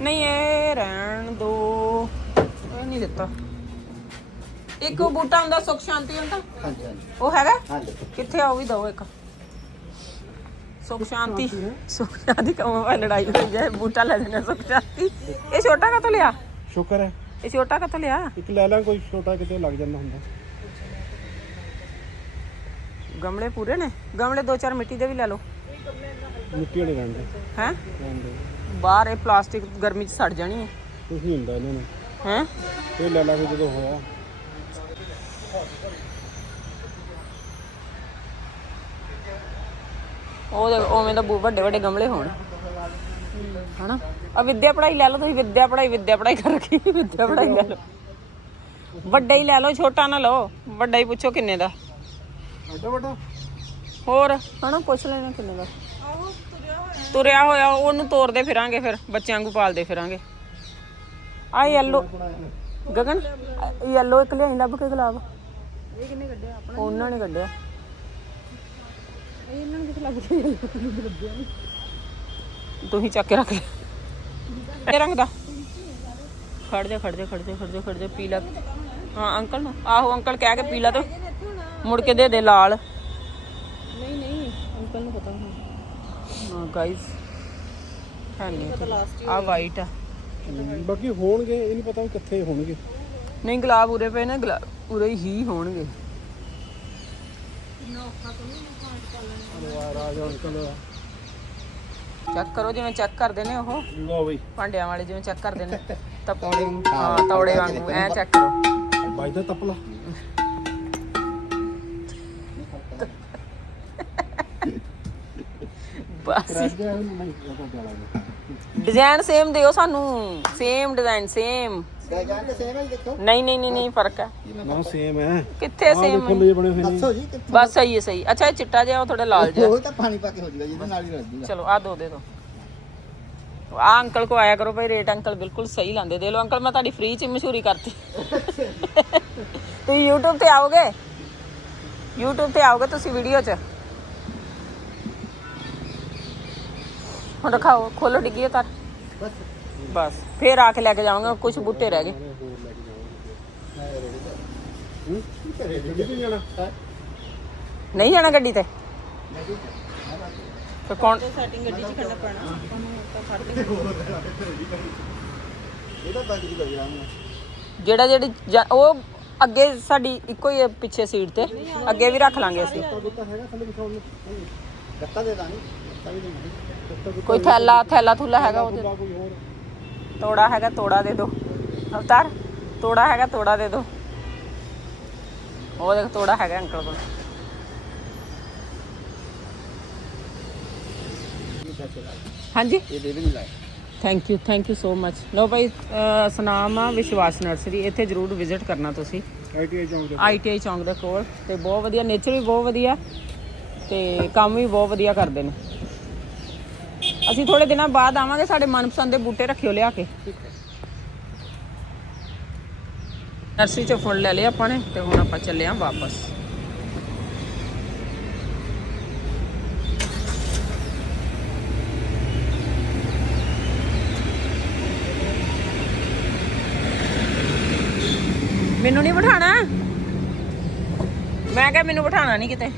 ਨਹੀਂ ਇਹ ਰਹਿਣ ਦੋ। ਇਹ ਨਹੀਂ ਦਿੱਤਾ। ਇੱਕ ਬੂਟਾ ਹੁੰਦਾ ਸੁਖ ਸ਼ਾਂਤੀ ਹੁੰਦਾ? ਹਾਂਜੀ ਹਾਂਜੀ। ਉਹ ਹੈਗਾ? ਹਾਂਜੀ। ਕਿੱਥੇ ਆ ਉਹ ਵੀ ਦੋ ਇੱਕ। ਸੁਖ ਸ਼ਾਂਤੀ। ਸੁਖ ਸ਼ਾਂਤੀ ਕਮਾਂ ਵਾ ਲੜਾਈ ਹੋਈ ਜਾਏ ਬੂਟਾ ਲੈ ਦੇਣਾ ਸੁਖ ਸ਼ਾਂਤੀ। ਇਹ ਛੋਟਾ ਕਾ ਲਿਆ? ਸ਼ੁਕਰ ਹੈ। ਇਹ ਛੋਟਾ ਕਾ ਲਿਆ? ਇੱਕ ਲੈ ਲਾਂ ਕੋਈ ਛੋਟਾ ਕਿਤੇ ਲੱਗ ਜਾਂਦਾ ਹੁੰਦਾ। ਗਮਲੇ ਪੂਰੇ ਨੇ? ਗਮਲੇ ਦੋ ਚਾਰ ਮਿੱਟੀ ਦੇ ਵੀ ਲੈ ਲਓ। ਮਿੱਟੀ ਵਾਲੇ ਰਹਿੰਦੇ ਹੈ? ਰਹਿੰਦੇ ਬਾਹਰ ਇਹ ਪਲਾਸਟਿਕ ਗਰਮੀ ਚ ਸੜ ਜਾਣੀ ਹੈ। ਕੁਝ ਨਹੀਂ ਹੁੰਦਾ ਇਹਨਾਂ ਨੂੰ। ਹੈ? ਇਹ ਲੈ ਲਾਂਗੇ ਜਦੋਂ ਹੋਇਆ। ਉਹ ਦੇ ਉਵੇਂ ਦਾ ਬੂ- ਵੱਡੇ ਵੱਡੇ ਗਮਲੇ ਹੋਣ। ਹਨਾ? ਆ ਵਿਦਿਆ ਪੜਾਈ ਲੈ ਲਓ ਤੁਸੀਂ ਵਿਦਿਆ ਪੜਾਈ ਵਿਦਿਆ ਪੜਾਈ ਕਰ ਰੱਖੀ। ਵਿਦਿਆ ਪੜਾਈ ਲੈ ਲਓ। ਵੱਡਾ ਹੀ ਲੈ ਲਓ ਛੋਟਾ ਨਾ ਲਓ। ਵੱਡਾ ਹੀ ਪੁੱਛੋ ਕਿੰਨੇ ਦਾ। ਐਡਾ ਵੱਡਾ? ਹੋਰ? ਹਨਾ ਪੁੱਛ ਲੈਣਾ ਕਿੰਨੇ ਦਾ। ਤੁਰਿਆ ਹੋਇਆ ਉਹਨੂੰ ਤੋਰਦੇ ਫਿਰਾਂਗੇ ਫਿਰ ਬੱਚਿਆਂ ਨੂੰ ਪਾਲਦੇ ਫਿਰਾਂਗੇ। ਆ ਯੈਲੋ ਗਗਨ ਯੈਲੋ ਇੱਕ ਲਿਆਈ ਲੱਭ ਕੇ ਗੁਲਾਬ ਇਹ ਕਿੰਨੇ ਕੱਢਿਆ ਆਪਣਾ ਉਹਨਾਂ ਨੇ ਕੱਢਿਆ। ਇਹਨਾਂ ਨੂੰ ਕਿੱਥੇ ਚੱਕ ਕੇ ਰੱਖ ਲੈ। ਰੰਗ ਦਾ। ਖੜ ਜਾ ਖੜ ਜਾ ਖੜ ਜਾ ਖੜ ਜਾ ਖੜ ਜਾ ਪੀਲਾ। ਹਾਂ ਅੰਕਲ ਨੂੰ। ਆਹੋ ਅੰਕਲ ਕਹਿ ਕੇ ਪੀਲਾ ਤੇ ਮੁੜ ਕੇ ਦੇ ਦੇ ਲਾਲ। ਨਹੀਂ ਨਹੀਂ ਅੰਕਲ ਨੂੰ ਪਤਾ ਹਾਂ ਗਾਇਸ ਹੈ ਨਹੀਂ ਆ ਵਾਈਟ ਆ। ਬਾਕੀ ਹੋਣਗੇ ਇਹ ਨਹੀਂ ਪਤਾ ਵੀ ਕਿੱਥੇ ਹੋਣਗੇ। ਨਹੀਂ ਗੁਲਾਬ ਉਰੇ ਪਏ ਨੇ ਗੁਲਾਬ ਉਰੇ ਹੀ ਹੋਣਗੇ। ਯਾਰ ਆ ਜਾ ਅੰਕਲ ਚੈੱਕ ਕਰੋ ਜਿਵੇਂ ਚੈੱਕ ਕਰਦੇ ਨੇ ਉਹ। ਲੋ ਬਈ। ਭਾਂਡਿਆਂ ਵਾਲੇ ਜਿਵੇਂ ਚੈੱਕ ਕਰਦੇ ਨੇ। *laughs* ਤਾਂ ਹਾਂ ਤੌੜੇ ਵਾਂਗੂ। ਐ ਚੈੱਕ ਕਰੋ। ਬਾਈ ਦਾ ਤਪਲਾ। ਬਸ। ਨਹੀਂ ਡਿਜ਼ਾਈਨ ਸੇਮ ਦਿਓ ਸਾਨੂੰ। ਸੇਮ ਡਿਜ਼ਾਈਨ ਸੇਮ ਗਏ ਜਾਣ ਤੇ ਸੇਮ ਹੈ ਜੀ ਦੇਖੋ। ਨਹੀਂ ਨਹੀਂ ਨਹੀਂ ਨਹੀਂ ਫ਼ਰਕ ਹੈ। ਨਾ ਸੇਮ ਹੈ। ਕਿੱਥੇ ਸੇਮ ਦੇਖੋ ਲੈ ਬਣੇ ਹੋਏ ਨੇ। ਦੱਸੋ ਜੀ ਕਿੱਥੇ? ਬਸ ਸਹੀ ਹੈ ਸਹੀ ਅੱਛਾ ਇਹ ਚਿੱਟਾ ਜਿਹਾ ਉਹ ਥੋੜਾ ਲਾਲ ਜਿਹਾ। ਉਹ ਤਾਂ ਪਾਣੀ ਪਾ ਕੇ ਹੋ ਜਾਊਗਾ ਜਿਹਦੇ ਨਾਲ ਹੀ ਜੂਗਾ। ਚਲੋ ਆ ਦੋ ਦੇ ਦੋ। ਆ ਅੰਕਲ ਕੋ ਆਇਆ ਕਰੋ ਭਾਈ ਰੇਟ ਅੰਕਲ ਬਿਲਕੁਲ ਸਹੀ ਲਾਉਂਦੇ। ਦੇ ਲੋ ਅੰਕਲ ਮੈਂ ਤੁਹਾਡੀ ਫ੍ਰੀ ਚ ਮਸ਼ਹੂਰੀ ਕਰਤੀ। ਤੁਸੀਂ YouTube ਤੇ ਆਓਗੇ? YouTube ਤੇ ਆਓਗੇ ਤੁਸੀਂ ਵੀਡੀਓ ਚ? ਹੁਣ ਰਖਾਓ ਖੋਲੋ ਡਿੱਗੀ ਬਸ। ਫੇਰ ਆ ਕੇ ਲੈ ਕੇ ਜਾਵਾਂਗਾ ਕੁਝ ਬੂਟੇ ਰਹਿ ਗਏ। ਨਹੀਂ ਜਾਣਾ ਗੱਡੀ ਤੇ? ਫਿਰ ਕੌਣ ਸੈਟਿੰਗ ਗੱਡੀ 'ਚ ਕਰਨਾ ਪੈਣਾ। ਇਹ ਤਾਂ ਬੰਦ ਦੀ ਲੱਗ ਰਹਾ ਜਿਹੜਾ ਜਿਹੜੀ ਜਾ- ਉਹ ਅੱਗੇ ਸਾਡੀ ਇੱਕੋ ਹੀ ਹੈ ਪਿੱਛੇ ਸੀਟ ਤੇ। ਅੱਗੇ ਵੀ ਰੱਖ ਲਾਂਗੇ ਅਸੀਂ। ਗੁੱਤਾ ਦੇ ਦਾਂਗੇ। ਕੋਈ ਥੈਲਾ ਥੈਲਾ ਥੁੱਲਾ ਹੈਗਾ ਉਹਦੇ ਗੁੱਤਾ ਕੋਈ ਹੋਰ ਤੋੜਾ ਹੈਗਾ ਤੋੜਾ ਦੇ ਦੋ। ਅਵਤਾਰ ਤੋੜਾ ਹੈਗਾ ਤੋੜਾ ਦੇ ਦੋ। ਉਹ ਦੇਖ ਤੋੜਾ ਹੈਗਾ ਅੰਕਲ ਕੋਲ। ਹਾਂਜੀ? ਇਹ ਦੇ ਨਹੀਂ ਲਾਇਆ thank you thank you so much ਲੋ ਭਾਈ ਸਨਾਮ ਆ ਵਿਸ਼ਵਾਸ ਨਰਸਰੀ ਇੱਥੇ ਜਰੂਰ ਵਿਜ਼ਿਟ ਕਰਨਾ ਤੁਸੀਂ। ਆਈਟੀਆਈ ਚੌਂਕ ਦੇ ਆਈਟੀਆਈ ਚੌਂਕ ਦੇ ਕੋਲ। ਤੇ ਬਹੁਤ ਵਧੀਆ ਨੇਚਰ ਵੀ ਬਹੁਤ ਵਧੀਆ ਤੇ ਕੰਮ ਵੀ ਬਹੁਤ ਵਧੀਆ ਕਰਦੇ ਨੇ। ਅਸੀਂ ਥੋੜੇ ਦਿਨਾਂ ਬਾਅਦ ਆਵਾਂਗੇ ਸਾਡੇ ਮਨਪਸੰਦ ਦੇ ਬੂਟੇ ਰੱਖਿਓ ਲਿਆ ਕੇ। ਨਰਸਰੀ ਚੋਂ ਫੁੱਲ ਲੈ ਲਏ ਆਪਾਂ ਨੇ ਤੇ ਹੁਣ ਆਪਾਂ ਚੱਲੇ ਆਂ ਵਾਪਸ। ਮੈਨੂੰ ਨਹੀਂ ਬਿਠਾਣਾ? ਮੈਂ ਕਿਹਾ ਮੈਨੂੰ ਬਿਠਾਣਾ ਨਹੀਂ ਕਿਤੇ।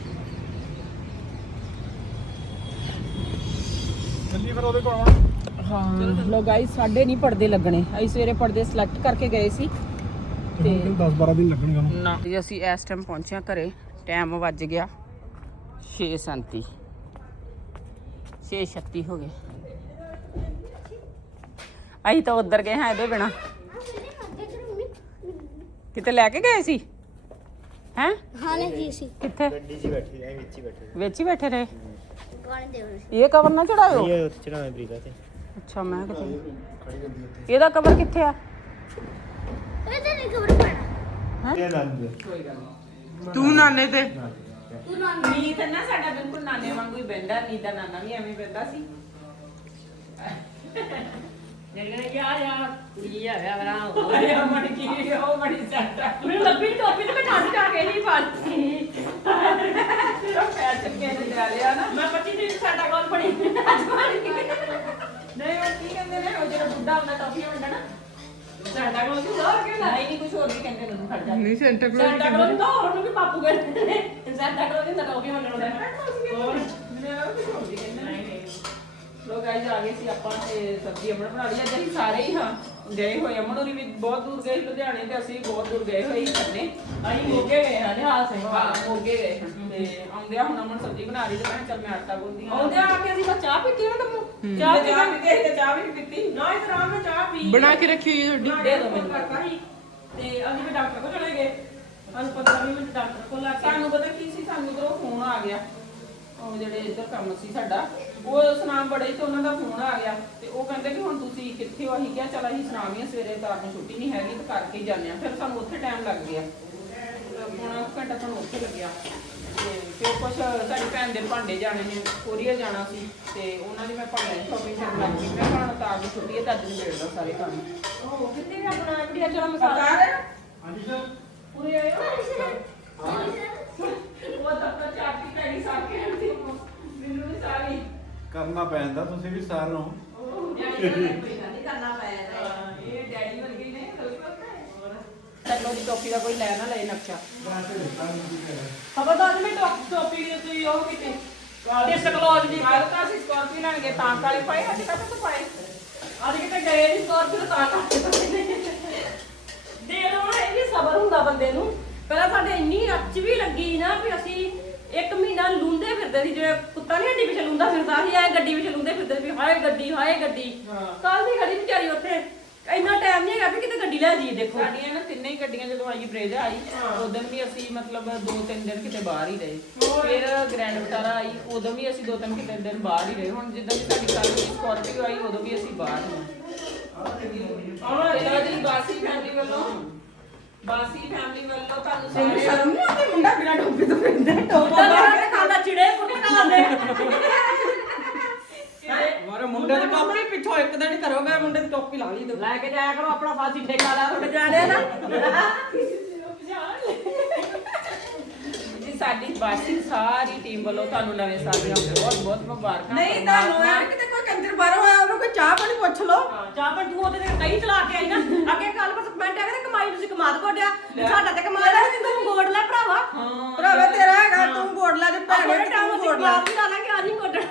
ਚੱਲੀ ਫਿਰ ਉਹਦੇ ਕੋਲ ਹੁਣ ਹਾਂ ਲੋ ਗਾਇਸ ਸਾਡੇ ਨਹੀਂ ਪਰਦੇ ਲੱਗਣੇ। ਅਸੀਂ ਸਵੇਰੇ ਪਰਦੇ ਸਿਲੈਕਟ ਕਰਕੇ ਗਏ ਸੀ। ਤੇ 10 12 ਦਿਨ ਲੱਗਣਗੇ ਉਹਨੂੰ? ਨਾ। ਜੀ ਅਸੀਂ ਇਸ ਟਾਈਮ ਪਹੁੰਚਿਆ ਘਰੇ। ਟਾਈਮ ਵੱਜ ਗਿਆ 6:37 6:36 ਹੋ ਗਏ। ਅਸੀਂ ਤਾਂ ਉੱਧਰ ਗਏ ਹਾਂ ਇਹਦੇ ਬਿਨਾ। ਕਿਤੇ ਲੈ ਕੇ ਗਏ ਸੀ? ਹੈ? ਹਾਂ ਨਹੀਂ ਜੀ ਸੀ। ਕਿੱਥੇ? ਗੱਡੀ 'ਚ ਬੈਠੀ ਰਹੇ ਵਿੱਚ ਹੀ ਬੈਠੇ। ਵਿੱਚ ਹੀ ਬੈਠੇ ਰਹੇ? ਇਹ ਕਵਰ ਨਾ ਚੜਾਇਓ? ਇਹ ਉੱਥੇ ਚੜਾਵੇਂ ਬਰੀਗਾ ਤੇ ਅੱਛਾ ਮੈਂ ਕਿਤੇ ਖੜੀ ਜਾਂਦੀ ਉੱਥੇ। ਇਹਦਾ ਕਵਰ ਕਿੱਥੇ ਆ? ਇਹਦੇ ਨਹੀਂ ਖਬਰ ਪੈਣਾ। ਇਹ ਲੰਗ ਕੋਈ ਗੱਲ ਨਹੀਂ। ਤੂੰ ਨਾਨੇ ਤੇ? ਤੂੰ ਨਾ ਨੀਤ ਨਾ ਸਾਡਾ ਬਿਲਕੁਲ ਨਾਨੇ ਵਾਂਗੂ ਹੀ ਬੈੰਦਾ ਨੀਤ ਦਾ ਨਾਨਾ ਵੀ ਐਵੇਂ ਬੈੰਦਾ ਸੀ। ਜਿਹੜੇ ਯਾਰ ਯਾਰ। ਕੁੜੀ ਆ ਵੇ ਬਰਾ ਆਏ ਅਮਨ ਕੀ ਉਹ ਬੜੀ ਸੱਟਾ ਮੈਨੂੰ ਲੱਭੀ ਟੋਪੀ ਤੇ ਮੈਂ ਠੰਡ ਕਾ ਕੇ ਨਹੀਂ ਪਾਤੀ। ਤੇਰਾ ਪੈਰ ਚੱਕੇ ਨੇ ਜਾ ਲਿਆ ਨਾ। ਮੈਂ 25 ਦਿਨ ਸਾਡਾ ਕੋਲ ਪੜੀ ਨਹੀਂ ਉਹ ਕੀ ਕਹਿੰਦੇ ਨੇ ਉਹ ਜਿਹੜਾ ਬੁੱਢਾ ਹੁੰਦਾ ਟੌਫੀਆਂ ਵੰਡਾ ਨਾ। ਸਾਡਾ ਕੋਲ ਕੀ ਹੋਰ ਕਿਹਦਾ ਨਹੀਂ ਨਹੀਂ ਕੁਝ ਹੋਰ ਵੀ ਕਹਿੰਦੇ ਨੇ ਖੜ ਜਾ। ਨਹੀਂ ਸੈਂਟਰ ਸਾਡਾ ਕੋਲ ਤਾਂ ਹੋਰ ਨੂੰ ਵੀ ਪਾਪੂ ਕਹਿੰਦੇ ਨੇ। ਸਾਡਾ ਕੋਲ ਨਹੀਂ ਟੋਪੀ ਮੰਗਣ ਦਾ ਹੋਰ ਮੇਰੇ ਕੁਝ ਹੋਰ ਵੀ ਕਹਿੰਦੇ ਨੇ ਲੋਕ ਆਈ ਆ ਗਏ ਸੀ ਆਪਾਂ ਤੇ ਸਬਜ਼ੀ ਅਮਣ ਬਣਾ ਲਈ। ਅੱਜ ਅਸੀਂ ਸਾਰੇ ਹੀ ਹਾਂ ਗਏ ਹੋਏ ਅਮਨ ਹੋਰੀ ਵੀ ਬਹੁਤ ਦੂਰ ਗਏ ਸੀ ਲੁਧਿਆਣੇ ਤੇ ਅਸੀਂ ਵੀ ਬਹੁਤ ਦੂਰ ਗਏ ਹੋਏ ਸੀ ਕਰਨੇ ਅਸੀਂ ਮੋਗੇ ਗਏ ਹਾਂ ਨਿਹਾਲ ਸਿੰਘ ਹਾਂ ਮੋਗੇ ਗਏ ਹਾਂ। ਤੇ ਆਉਂਦਿਆਂ ਹੁਣ ਅਮਨ ਸਬਜ਼ੀ ਬਣਾ ਰਹੀ ਤੇ ਮੈਂ ਚੱਲ ਮੈਂ ਆਟਾ ਗੁੰਦੀ ਹਾਂ। ਆਉਂਦੇ ਆ ਕੇ ਅਸੀਂ ਬਸ ਚਾਹ ਪੀਤੀ ਨਾ। ਤੈਨੂੰ ਚਾਹ ਤੇ ਚਾਹ ਵੀ ਪੀਤੀ। ਨਾ ਇਸ ਤਰ੍ਹਾਂ ਮੈਂ ਚਾਹ ਪੀ ਬਣਾ ਕੇ ਰੱਖੀ ਹੋਈ ਤੁਹਾਡੀ। ਦੇ ਦੋ ਮੈਨੂੰ ਤੇ ਅਸੀਂ ਵੀ ਡਾਕਟਰ ਕੋਲ ਚਲੇ ਗਏ। ਸਾਨੂੰ 15 ਮਿੰਟ ਡਾਕਟਰ ਕੋਲ ਕੇ ਸਾਨੂੰ ਪਤਾ ਕੀ ਸੀ? ਸਾਨੂੰ ਉਧਰੋਂ ਫੋਨ ਆ ਗਿਆ। ਉਹ ਜਿਹੜੇ ਇੱਧਰ ਕੰਮ ਸੀ ਸਾਡਾ। ਉਹ ਸੁਨਾਮ ਬੜੇ ਤੇ ਉਹਨਾਂ ਦਾ ਫੋਨ ਆ ਗਿਆ ਤੇ ਉਹ ਕਹਿੰਦੇ ਕਿ ਹੁਣ ਤੁਸੀਂ ਕਿੱਥੇ ਹੋ? ਅਸੀਂ ਕਿਹਾ ਚਲ ਅਸੀਂ ਸੁਨਾਮ ਹੀ ਆ, ਸਵੇਰੇ ਤਾਰ ਨੂੰ ਛੁੱਟੀ ਨਹੀਂ ਹੈਗੀ ਤੇ ਕਰਕੇ ਹੀ ਜਾਂਦੇ ਆ। ਫਿਰ ਸਾਨੂੰ ਉੱਥੇ ਟਾਈਮ ਲੱਗ ਗਿਆ। ਪੌਣਾ ਕੁ ਘੰਟਾ ਸਾਨੂੰ ਉੱਥੇ ਲੱਗਿਆ। ਤੇ ਫਿਰ ਕੁਛ ਸਾਡੀ ਭੈਣ ਦੇ ਭਾਂਡੇ ਜਾਣੇ ਨੇ ਕੋਰੀਆ ਜਾਣਾ ਸੀ ਤੇ ਉਹਨਾਂ ਦੀ ਮੈਂ ਭਾਂਡੇ ਸ਼ੋਪਿੰਗ ਕਰਨ ਲੱਗ ਗਈ। ਮੈਂ ਹੁਣ ਤਾਰ ਨੂੰ ਛੁੱਟੀ ਹੈ ਤਾਂ ਅੱਜ ਨਿਬੇੜਦਾ ਸਾਰੇ ਕੰਮ। ਉਹ ਕਿੱਥੇ ਆਪਣਾ? ਇੰਡੀਆ ਚਲਾ ਮਸਾਲਾ। ਹਾਂਜੀ ਸਰ ਪੂਰੇ ਆਏ ਹੋ? ਉਹ ਤਾਂ ਤਾਂ ਚਾਟੀ ਪੈਣੀ ਸਾਕੇ ਆਂਦੀ ਮੈਨੂੰ ਵੀ ਸਾਰੀ ਕਰਨਾ ਪੈਂਦਾ ਤੁਸੀਂ ਵੀ ਸਾਰ ਨੂੰ ਇਹ ਡੈਡੀ ਵਰਗੇ ਨੇ ਚਲੋ ਦੀ ਟੋਪੀ ਦਾ ਕੋਈ ਲੈ ਨਾ ਲੈ ਨਕਸ਼ਾ। ਖਬਰਦਾਰ ਮੈਂ ਟੋਪ ਟੋਪੀ ਦੀ ਤੁਸੀਂ ਉਹ ਕਿਤੇ ਇਸ ਕਲੋਜ ਦੀ ਕੱਲ ਤਾਂ ਅਸੀਂ ਸਕਾਰਪੀਓ ਲੈਣਗੇ ਤਾਂ ਕਾਲੇ ਪਾਏ ਅੱਜ ਕੱਲ੍ਹ ਤਾਂ ਪਾਏ ਅੱਜ ਕਿਤੇ ਗਏ ਨਹੀਂ ਸਕਾਰਪੀਓ ਤਾਂ ਕਰਕੇ ਦੇ ਲੋ ਇਹ ਵੀ ਸਬਰ ਹੁੰਦਾ ਬੰਦੇ ਨੂੰ। ਪਹਿਲਾਂ ਸਾਡੇ ਇੰਨੀ ਅੱਚ ਵੀ ਲੱਗੀ ਨਾ ਵੀ ਅਸੀਂ ਮਹੀਨਾ ਲੁੰਦੇ ਫਿਰਦੇ ਸੀ ਜਿਹੜੇ ਕੁੱਤਾ ਨਹੀਂ ਹੱਡੀ ਵਿੱਚ ਲੁੰਦਾ ਫਿਰਦਾ ਸੀ ਐ ਗੱਡੀ ਵਿੱਚ ਲੁੰਦੇ ਫਿਰਦੇ ਸੀ ਵੀ ਹਾਏ ਗੱਡੀ ਹਾਏ ਗੱਡੀ। ਕੱਲ ਦੀ ਗੱਡੀ ਵਿਚਾਰੀ ਉੱਥੇ ਇੰਨਾ ਟਾਈਮ ਨਹੀਂ ਹੈਗਾ ਵੀ ਕਿਤੇ ਗੱਡੀ ਲੈ ਜਾਈਏ ਦੇਖੋ। ਸਾਡੀਆਂ ਨਾ ਤਿੰਨੇ ਹੀ ਗੱਡੀਆਂ ਜਦੋਂ ਆਈ ਬਰੇਜ ਆਈ ਉਦੋਂ ਵੀ ਅਸੀਂ ਮਤਲਬ ਦੋ ਤਿੰਨ ਦਿਨ ਕਿਤੇ ਬਾਹਰ ਹੀ ਰਹੇ। ਫਿਰ ਗ੍ਰੈਂਡ ਵਿਟਾਰਾ ਆਈ ਉਦੋਂ ਵੀ ਅਸੀਂ ਦੋ ਤਿੰਨ ਕਿਤੇ ਦਿਨ ਬਾਹਰ ਹੀ ਰਹੇ। ਹੁਣ ਜਿੱਦਾਂ ਵੀ ਸਾਡੀ ਕੱਲ ਦੀ ਸਕਾਰਪੀਓ ਆਈ ਉਦੋਂ ਵੀ ਅਸੀਂ ਬਾਹਰ ਹੀ ਹਾਂ। ਚਲੋ ਜੀ ਬਾਸੀ ਫੈਮਿਲੀ ਵੱਲੋਂ ਬਾਸੀ ਫੈਮਿਲੀ ਵੱਲੋਂ ਤੁਹਾਨੂੰ ਸਾਰੇ ਸ਼ਰਮ ਨਹੀਂ ਆਉਂਦੀ? ਮੁੰਡਾ ਬਿਨਾ ਟੋਪੀ ਤੋਂ ਫਿਰਦਾ ਟੋਪਾ ਲਾ ਕੇ। ਖਾਂਦਾ ਚਿੜੇ ਪੁੱਟ ਖਾਂਦੇ ਮਾਰੇ ਮੁੰਡੇ ਦੀ ਟੋਪੀ ਪਿੱਛੋਂ ਇੱਕ ਦਿਨ ਕਰੋਗੇ ਮੁੰਡੇ ਦੀ ਟੋਪੀ ਲਾ ਲਈ ਤੂੰ। ਲੈ ਕੇ ਜਾਇਆ ਕਰੋ ਆਪਣਾ ਫਾਸੀ ਠੇਕਾ ਲਾ ਤੁਹਾਡੇ ਜਾਣੇ ਨਾ। ਜੀ ਸਾਡੀ ਬਾਸੀ ਸਾਰੀ ਟੀਮ ਵੱਲੋਂ ਤੁਹਾਨੂੰ ਨਵੇਂ ਸਾਲ ਦੀਆਂ ਬਹੁਤ ਬਹੁਤ ਮੁਬਾਰਕਾਂ ਨਹੀਂ ਤੁਹਾਨੂੰ ਐ ਕਿਤੇ ਕੋਈ ਕੰਜਰ ਬਾਹਰ ਕੋਈ ਚਾਹ ਪਾਣੀ ਪੁੱਛ ਲਓ। ਚਾਹ ਪਰ ਤੂੰ ਉਹਦੇ ਤੇ ਕਈ ਚਲਾ ਕੇ ਆਈ ਨਾ। ਅੱਗੇ ਕੱਲ ਪਰ ਕਮੈਂਟ ਆ ਕਹਿੰਦੇ ਕਮਾਈ ਤੁਸੀਂ ਕਮਾ ਦੋ ਕੋਡਿਆ ਸਾਡਾ ਤੇ ਕਮਾ ਲੈ ਤੂੰ ਗੋੜ ਲੈ ਭਰਾਵਾ। ਭਰਾਵਾ ਤੇਰਾ ਹੈਗਾ ਤੂੰ ਗੋੜ ਲੈ ਤੇ ਭੈਣੇ ਤੇ ਤੂੰ ਗੋੜ ਲੈ। ਵੀ ਲਾ ਲਾਂਗੇ ਆ ਨਹੀਂ ਗੋਡਣ।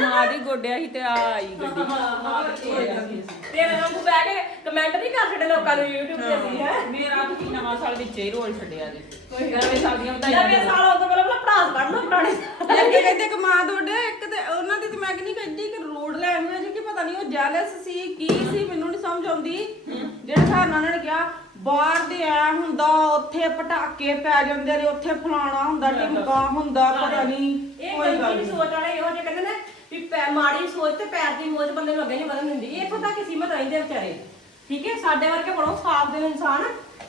ਮਾਂ ਦੀ ਗੋਡਿਆ ਸੀ ਤੇ ਆ ਆਈ ਗੱਡੀ। ਤੇਰੇ ਵਾਂਗੂ ਬਹਿ ਕੇ ਕਮੈਂਟ ਨਹੀਂ ਕਰ ਸਕਦੇ ਲੋਕਾਂ ਨੂੰ YouTube ਤੇ ਅਸੀਂ ਹੈ ਮੇਰਾ ਤਾਂ ਕੀ ਨਵਾਂ ਸਾਲ ਵਿੱਚ ਹੀ ਰੋਲ ਛੱਡਿਆ ਜੀ। ਨਵੇਂ ਸਾਲ ਦੀਆਂ ਵਧਾਈਆਂ ਨਵੇਂ। ਸਾਲ ਆਉਣ ਤੋਂ ਪਹਿਲਾਂ ਪਹਿਲਾਂ ਪੜਾਸ ਕੱਢ ਲਓ ਪੁਰਾਣੇ ਸਾਲ ਅੱਗੇ ਕਹਿੰਦੇ ਕਮਾ ਦੋਡੇ ਇੱਕ ਤੇ ਉਹਨਾਂ ਦੀ ਤੇ ਮੈਂ ਕਹਿੰਦੀ ਕਹਿੰਦੀ ਕਿ ਰੋਡ ਲੈ ਆਉਂਦੇ ਜੀ ਕਿ ਪਤਾ ਨਹੀਂ ਉਹ ਜੈਲਸ ਸੀ ਕੀ ਸੀ ਮੈਨੂੰ ਨਹੀਂ ਸਮਝ ਆਉਂਦੀ। ਜਿਹੜੇ ਹਿਸਾਬ ਨਾਲ ਉਹਨਾਂ ਨੇ ਕਿਹਾ ਬਾਹਰ ਦੇ ਐ ਹੁੰਦਾ ਉੱਥੇ ਪਟਾਕੇ ਪੈ ਜਾਂਦੇ ਨੇ ਉੱਥੇ ਫਲਾਣਾ ਹੁੰਦਾ ਟਿਮਕਾ ਹੁੰਦਾ ਪਤਾ ਨਹੀਂ ਇਹ ਕੋਈ ਗੱਲ ਨਹੀਂ ਸੋਚ ਵਾਲੇ ਇਹੋ ਜਿਹੇ ਕਹਿੰਦੇ ਨੇ ਵੀ ਪੈ- ਮਾੜੀ ਸੋਚ ਤੇ ਪੈਰ ਦੀ ਮੋਚ ਬੰਦੇ ਨੂੰ ਅੱਗੇ ਨਹੀਂ ਵਧਣ ਦਿੰਦੀ। ਇੱਥੋਂ ਤੱਕ ਹੀ ਸੀਮਤ ਰਹਿੰਦੇ ਵਿਚਾਰੇ। ਠੀਕ ਹੈ? ਸਾਡੇ ਵਰਗੇ ਬੜੋ ਸਾਫ਼ ਦਿਲ ਇਨਸਾਨ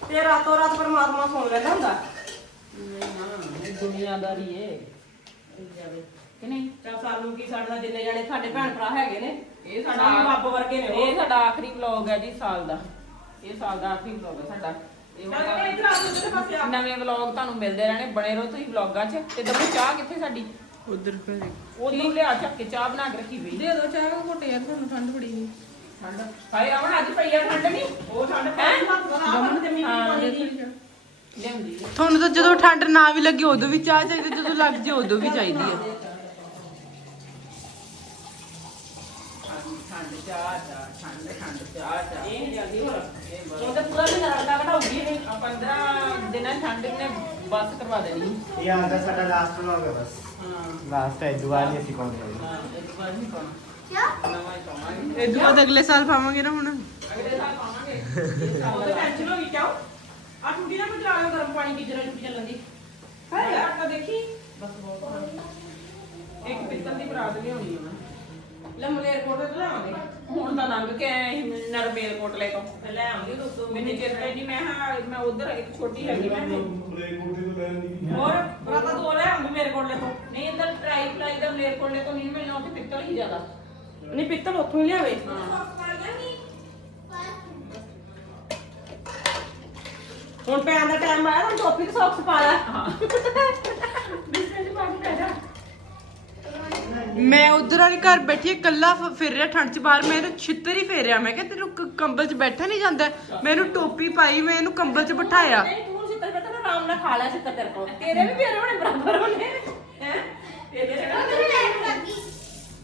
ਤੇ ਰਾਤੋਂ ਰਾਤ ਪਰਮਾਤਮਾ ਸੁਣ ਲੈਂਦਾ ਹੁੰਦਾ। ਇਹ ਦੁਨੀਆਦਾਰੀ ਏ। ਕਿ ਨਹੀਂ? ਚਲ ਸਾਨੂੰ ਕੀ ਸਾਡੇ ਨਾਲ ਜਿੰਨੇ ਜਾਣੇ ਸਾਡੇ ਭੈਣ ਭਰਾ ਹੈਗੇ ਨੇ ਇਹ ਸਾਡਾ ਸਾਡਾ ਵੀ ਰੱਬ ਵਰਗੇ ਨੇ ਇਹ ਉਹ ਸਾਡਾ ਆਖਰੀ ਵਲੌਗ ਹੈ ਜੀ ਸਾਲ ਦਾ। ਇਹ ਸਾਲ ਦਾ ਆਖਰੀ ਵਲੌਗ ਹੈ ਸਾਡਾ। ਇਹ ਚੱਲ ਕਹਿੰਦੇ ਇੱਧਰ ਆ ਤੂੰ ਕਿਤੇ ਪਾਸੇ ਆ ਨਵੇਂ ਵਲੌਗ ਤੁਹਾਨੂੰ ਮਿਲਦੇ ਰਹਿਣੇ ਬਣੇ ਰਹੋ ਤੁਸੀਂ ਵਲੌਗਾਂ 'ਚ। ਤੇ ਦੱਬੋ ਚਾਹ ਕਿੱਥੇ ਸਾਡੀ? ਉਧਰ ਘਰੇ ਉਦੋਂ ਲਿਆ ਚੱਕ ਕੇ ਚਾਹ ਬਣਾ ਕੇ ਰੱਖੀ ਪਈ। ਦੇ ਦੋ ਚਾਹ ਘੋਟੇ ਯਾਰ ਤੁਹਾਨੂੰ ਠੰਡ ਬੜੀ ਨਹੀਂ। ਠੰਡ? ਹਾਏ ਰਮਣ ਅੱਜ ਪਈ ਆ ਠੰਡ ਨਹੀਂ? ਉਹ ਠੰਡ ਪੈ ਹੱਥ ਬਣਾ ਦਮਨ ਤੇ ਮੀਂਹ ਪਾਣੀ ਦੀ। ਲਿਆਉਂਦੀ ਹੈ ਤੁਹਾਨੂੰ ਤਾਂ ਜਦੋਂ ਠੰਡ ਨਾ ਵੀ ਲੱਗੇ ਉਦੋਂ ਵੀ ਚਾਹ ਚਾਹੀਦੀ ਜਦੋਂ ਲੱਗ ਜੇ ਉਦੋਂ ਵੀ ਚਾਹੀਦੀ ਹੈ ਠੰਡ ਚਾਹ ਚਾਹ ਠੰਡ ਠੰਡ ਚਾਹ ਚਾਹ ਇਹ ਨਹੀਂ ਜਲਦੀ ਹੋਰ। ਉਹ ਤਾਂ ਪੂਰਾ ਮਹੀਨਾ ਰੰਗਾ ਘਟਾਉਗੀ ਇਹ। ਆ 15 ਦਿਨਾਂ 'ਚ ਠੰਡ ਨੇ ਬੱਸ ਕਰਵਾ ਦੇਣੀ। ਇਹ ਆਂਦਾ ਸਾਡਾ ਲਾਸਟ ਵਲੌਗ ਹੈ ਬਸ। ਹਾਂ। ਲਾਸਟ ਹੈ ਦੁਆ ਨਹੀਂ ਅਸੀਂ ਕੌਣ ਹਾਂ। ਇੱਕ ਵਾਰ ਨਹੀਂ ਪਾਉਣਾ। ਕਿਆ? ਨਵਾਂ ਹੀ ਪਾਵਾਂਗੇ। ਇਹ ਤੋਂ ਬਾਅਦ ਅਗਲੇ ਸਾਲ ਪਾਵਾਂਗੇ ਨਾ ਹੁਣ। ਅਗਲੇ ਸਾਲ ਪਾਵਾਂਗੇ। ਉਹ ਤਾਂ ਟੈਨਸ਼ਨ ਹੋ ਗਈ ਕਿਉਂ? ਆ ਟੁੱਟੀ ਨਾ ਕੋਈ ਜਰਾ ਲਿਓ ਗਰਮ ਪਾਣੀ ਦੀ ਜਰਾ ਟੁੱਟੀ ਚੱਲਣ ਦੀ ਹੈ? ਯਾਰ ਤਾਂ ਦੇਖੀ। ਬਸ ਬਹੁਤ ਇੱਕ ਪਿੱਤਲ ਦੀ ਬਰਾਤ ਲਿਆਉਣੀ ਹੈ ਲੈ ਮਲੇਰ ਕੋਟੇ ਤੋਂ ਲਾਵਾਂਗੇ। ਹੁਣ ਤਾਂ ਲੰਘ ਕੇ ਆਏ ਸੀ ਨਰਮੇਲ ਕੋਟਲੇ ਤੋਂ ਮੈਂ ਲੈ ਆਉਂਦੀ ਦੋਸਤੋ ਮੈਨੂੰ ਚੇਤਾ ਹੀ ਨਹੀਂ ਮੈਂ ਹਾਂ ਮੈਂ ਉਧਰ ਇੱਕ ਛੋਟੀ ਹੈਗੀ ਮੈਂ ਹੋਰ ਬਰਾਤਾ ਦੋ ਲੈ ਆਉਂਦੀ ਮੇਰੇ ਕੋਲੇ ਤੋਂ ਨਹੀਂ ਅੰਦਰ ਟਰਾਈ ਪਲਾਈ ਦਾ ਮੇਰੇ ਕੋਲੇ ਤੋਂ ਨਹੀਂ ਮੈਨੂੰ ਉੱਥੇ ਪਿੱਤਲ ਹੀ ਜ਼ਿਆਦਾ। ਨਹੀਂ ਪਿੱਤਲ ਉੱਥੋਂ ਹੀ ਲਿਆਵੇ। ਹੁਣ ਪੈਣ ਦਾ ਟਾਈਮ ਆਇਆ ਹੁਣ ਟੋਪੀ ਤੇ ਸੌਕਸ ਪਾ ਲੈ। *laughs* ਮੈਂ ਉਧਰ ਵਾਲੇ ਘਰ ਬੈਠੀ ਇਕੱਲਾ ਫ- ਫਿਰ ਰਿਹਾ ਠੰਡ ਚ ਬਾਹਰ ਮੈਂ ਇਹਨੂੰ ਛਿੱਤਰ ਹੀ ਫੇਰਿਆ ਮੈਂ ਕਿਹਾ ਤੈਨੂੰ ਕ- ਕੰਬਲ ਚ ਬੈਠਾ ਨਹੀਂ ਜਾਂਦਾ। ਮੈਂ ਇਹਨੂੰ ਟੋਪੀ ਪਾਈ ਮੈਂ ਇਹਨੂੰ ਕੰਬਲ ਚ ਬਿਠਾਇਆ। ਨਹੀਂ ਤੂੰ ਸਿੱਤਰ ਬਤਾ ਨਾ ਆਰਾਮ ਨਾਲ ਖਾ ਲੈ ਸਿੱਤਰ ਤੇਰੇ ਕੋਲ। ਤੇਰੇ ਵੀ ਫੇਰੇ ਹੋਣੇ ਬਰਾਬਰ ਹੋਣੇ ਹੈ? ਤੇਰੇ ਉਧਰ ਰੈਡ ਬੱਗੀ।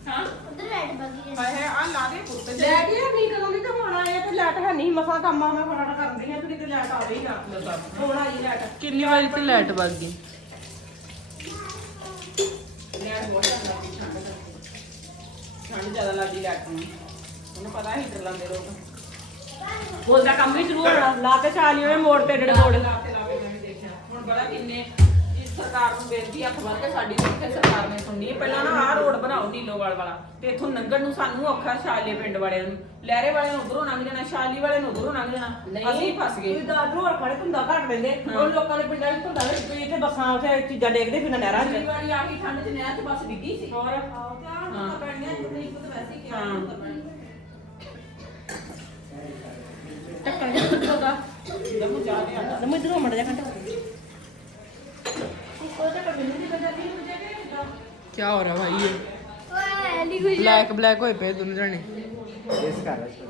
ਹਾਂ? ਉਧਰ ਰੈਡ ਬੱਗੀ ਹਾਏ ਆ ਲਾ ਦੇ ਪੁੱਤ ਲੈਟ ਹੀ ਨਹੀਂ ਕਦੋਂ ਦੀ ਤੇ ਹੁਣ ਲੈਟ ਹੈ ਨਹੀਂ ਮਸਾ ਕੰਮ ਆ ਮੈਂ ਫਟਾਫਟ ਕਰਦੀ ਆ ਤੇ ਲੈਟ ਆ ਗਈ ਨਾ। ਹੁਣ ਆਈ ਲੈਟ ਕਿੰਨੀ ਵਾਰੀ ਤੇ ਲਾਈਟ ਵੱਗ ਗਈ ਲੈਟ ਬਹੁਤ ਕਰਕੇ ਠੰਡ ਜ਼ਿਆਦਾ ਲੱਗਦੀ ਲੈਟ ਨੂੰ। ਉਹਨੂੰ ਪਤਾ ਹੀਟਰ ਲਾਉਂਦੇ ਲੋਕ। ਬੋਲਦਾ ਕੰਮ ਵੀ ਸ਼ੁਰੂ ਹੋਣਾ। ਲਾ ਤੇ ਚਾਲੀ ਹੋਏ ਮੋੜ ਤੇ ਡੜੇ ਮੋੜ। ਲਾ ਕੇ ਲਾ ਕੇ ਮੈਂ ਵੀ ਦੇਖਿਆ। ਹੁਣ ਬੜਾ ਕਿੰਨੇ ਇਸ ਸਰਕਾਰ ਨੂੰ ਬੇਨਤੀ ਹੱਥ ਵਰ ਕੇ ਸਾਡੀ ਸਰਕਾਰ ਨੇ ਸੁਣਨੀ ਹੈ। ਪਹਿਲਾਂ ਨਾ ਆਹ ਰੋਡ ਬਣਾਓ ਨੀਲੋਵਾਲ ਵਾਲਾ ਤੇ ਇੱਥੋਂ ਲੰਘਣ ਨੂੰ ਸਾਨੂੰ ਔਖਾ ਸ਼ਾਲੇ ਪਿੰਡ ਵਾਲਿਆਂ ਨੂੰ। ਲਹਿਰੇ ਵਾਲੇ ਨੂੰ ਉਧਰੋਂ ਲੰਘ ਜਾਣਾ ਸ਼ਾਲੀ ਵਾਲੇ ਨੂੰ ਉਧਰੋਂ ਲੰਘ ਜਾਣਾ। ਅਸੀਂ ਫਸ ਗਏ। ਤੁਸੀਂ ਦਾਦ ਨੂੰ ਹੋਰ ਖੜੇ ਧੁੰਦਾ ਘੱਟ ਲੈਂਦੇ ਉਹ ਲੋਕਾਂ ਦੇ ਪਿੰਡਾਂ ਵਿੱਚ ਧੁੰਦਾ ਵਿੱਚ ਇੱਥੇ ਬੱਸਾਂ ਉੱਥੇ ਚੀਜ਼ਾਂ ਦੇਖਦੇ ਫਿਰ ਨਹਿਰਾਂ 'ਚ। ਵਾਰੀ ਆਹੀ ਠੰਡ ਚ ਨਹਿਰ ਚ ਬੱਸ ਡਿੱਗੀ ਸੀ। ਹੋਰ? ਹਾਂ। ਟੱਕਰ ਜਾ ਧੁੰਦਾ ਦਮੂ ਚਾਹ ਦੇ ਆਟਾ ਨਮੋ ਇਧਰੋਂ ਮੜ ਜਾ ਘੰਟਾ। ਕੀ ਹੋ ਰਿਹਾ ਭਾਈ ਇਹ? ਓਏ ਐਲੀ ਕੁਝ ਬਲੈਕ ਬਲੈਕ ਹੋਏ ਪਏ ਦੋਨੋਂ ਜਣੇ। ਇਸ ਘਰ ਵਿੱਚ।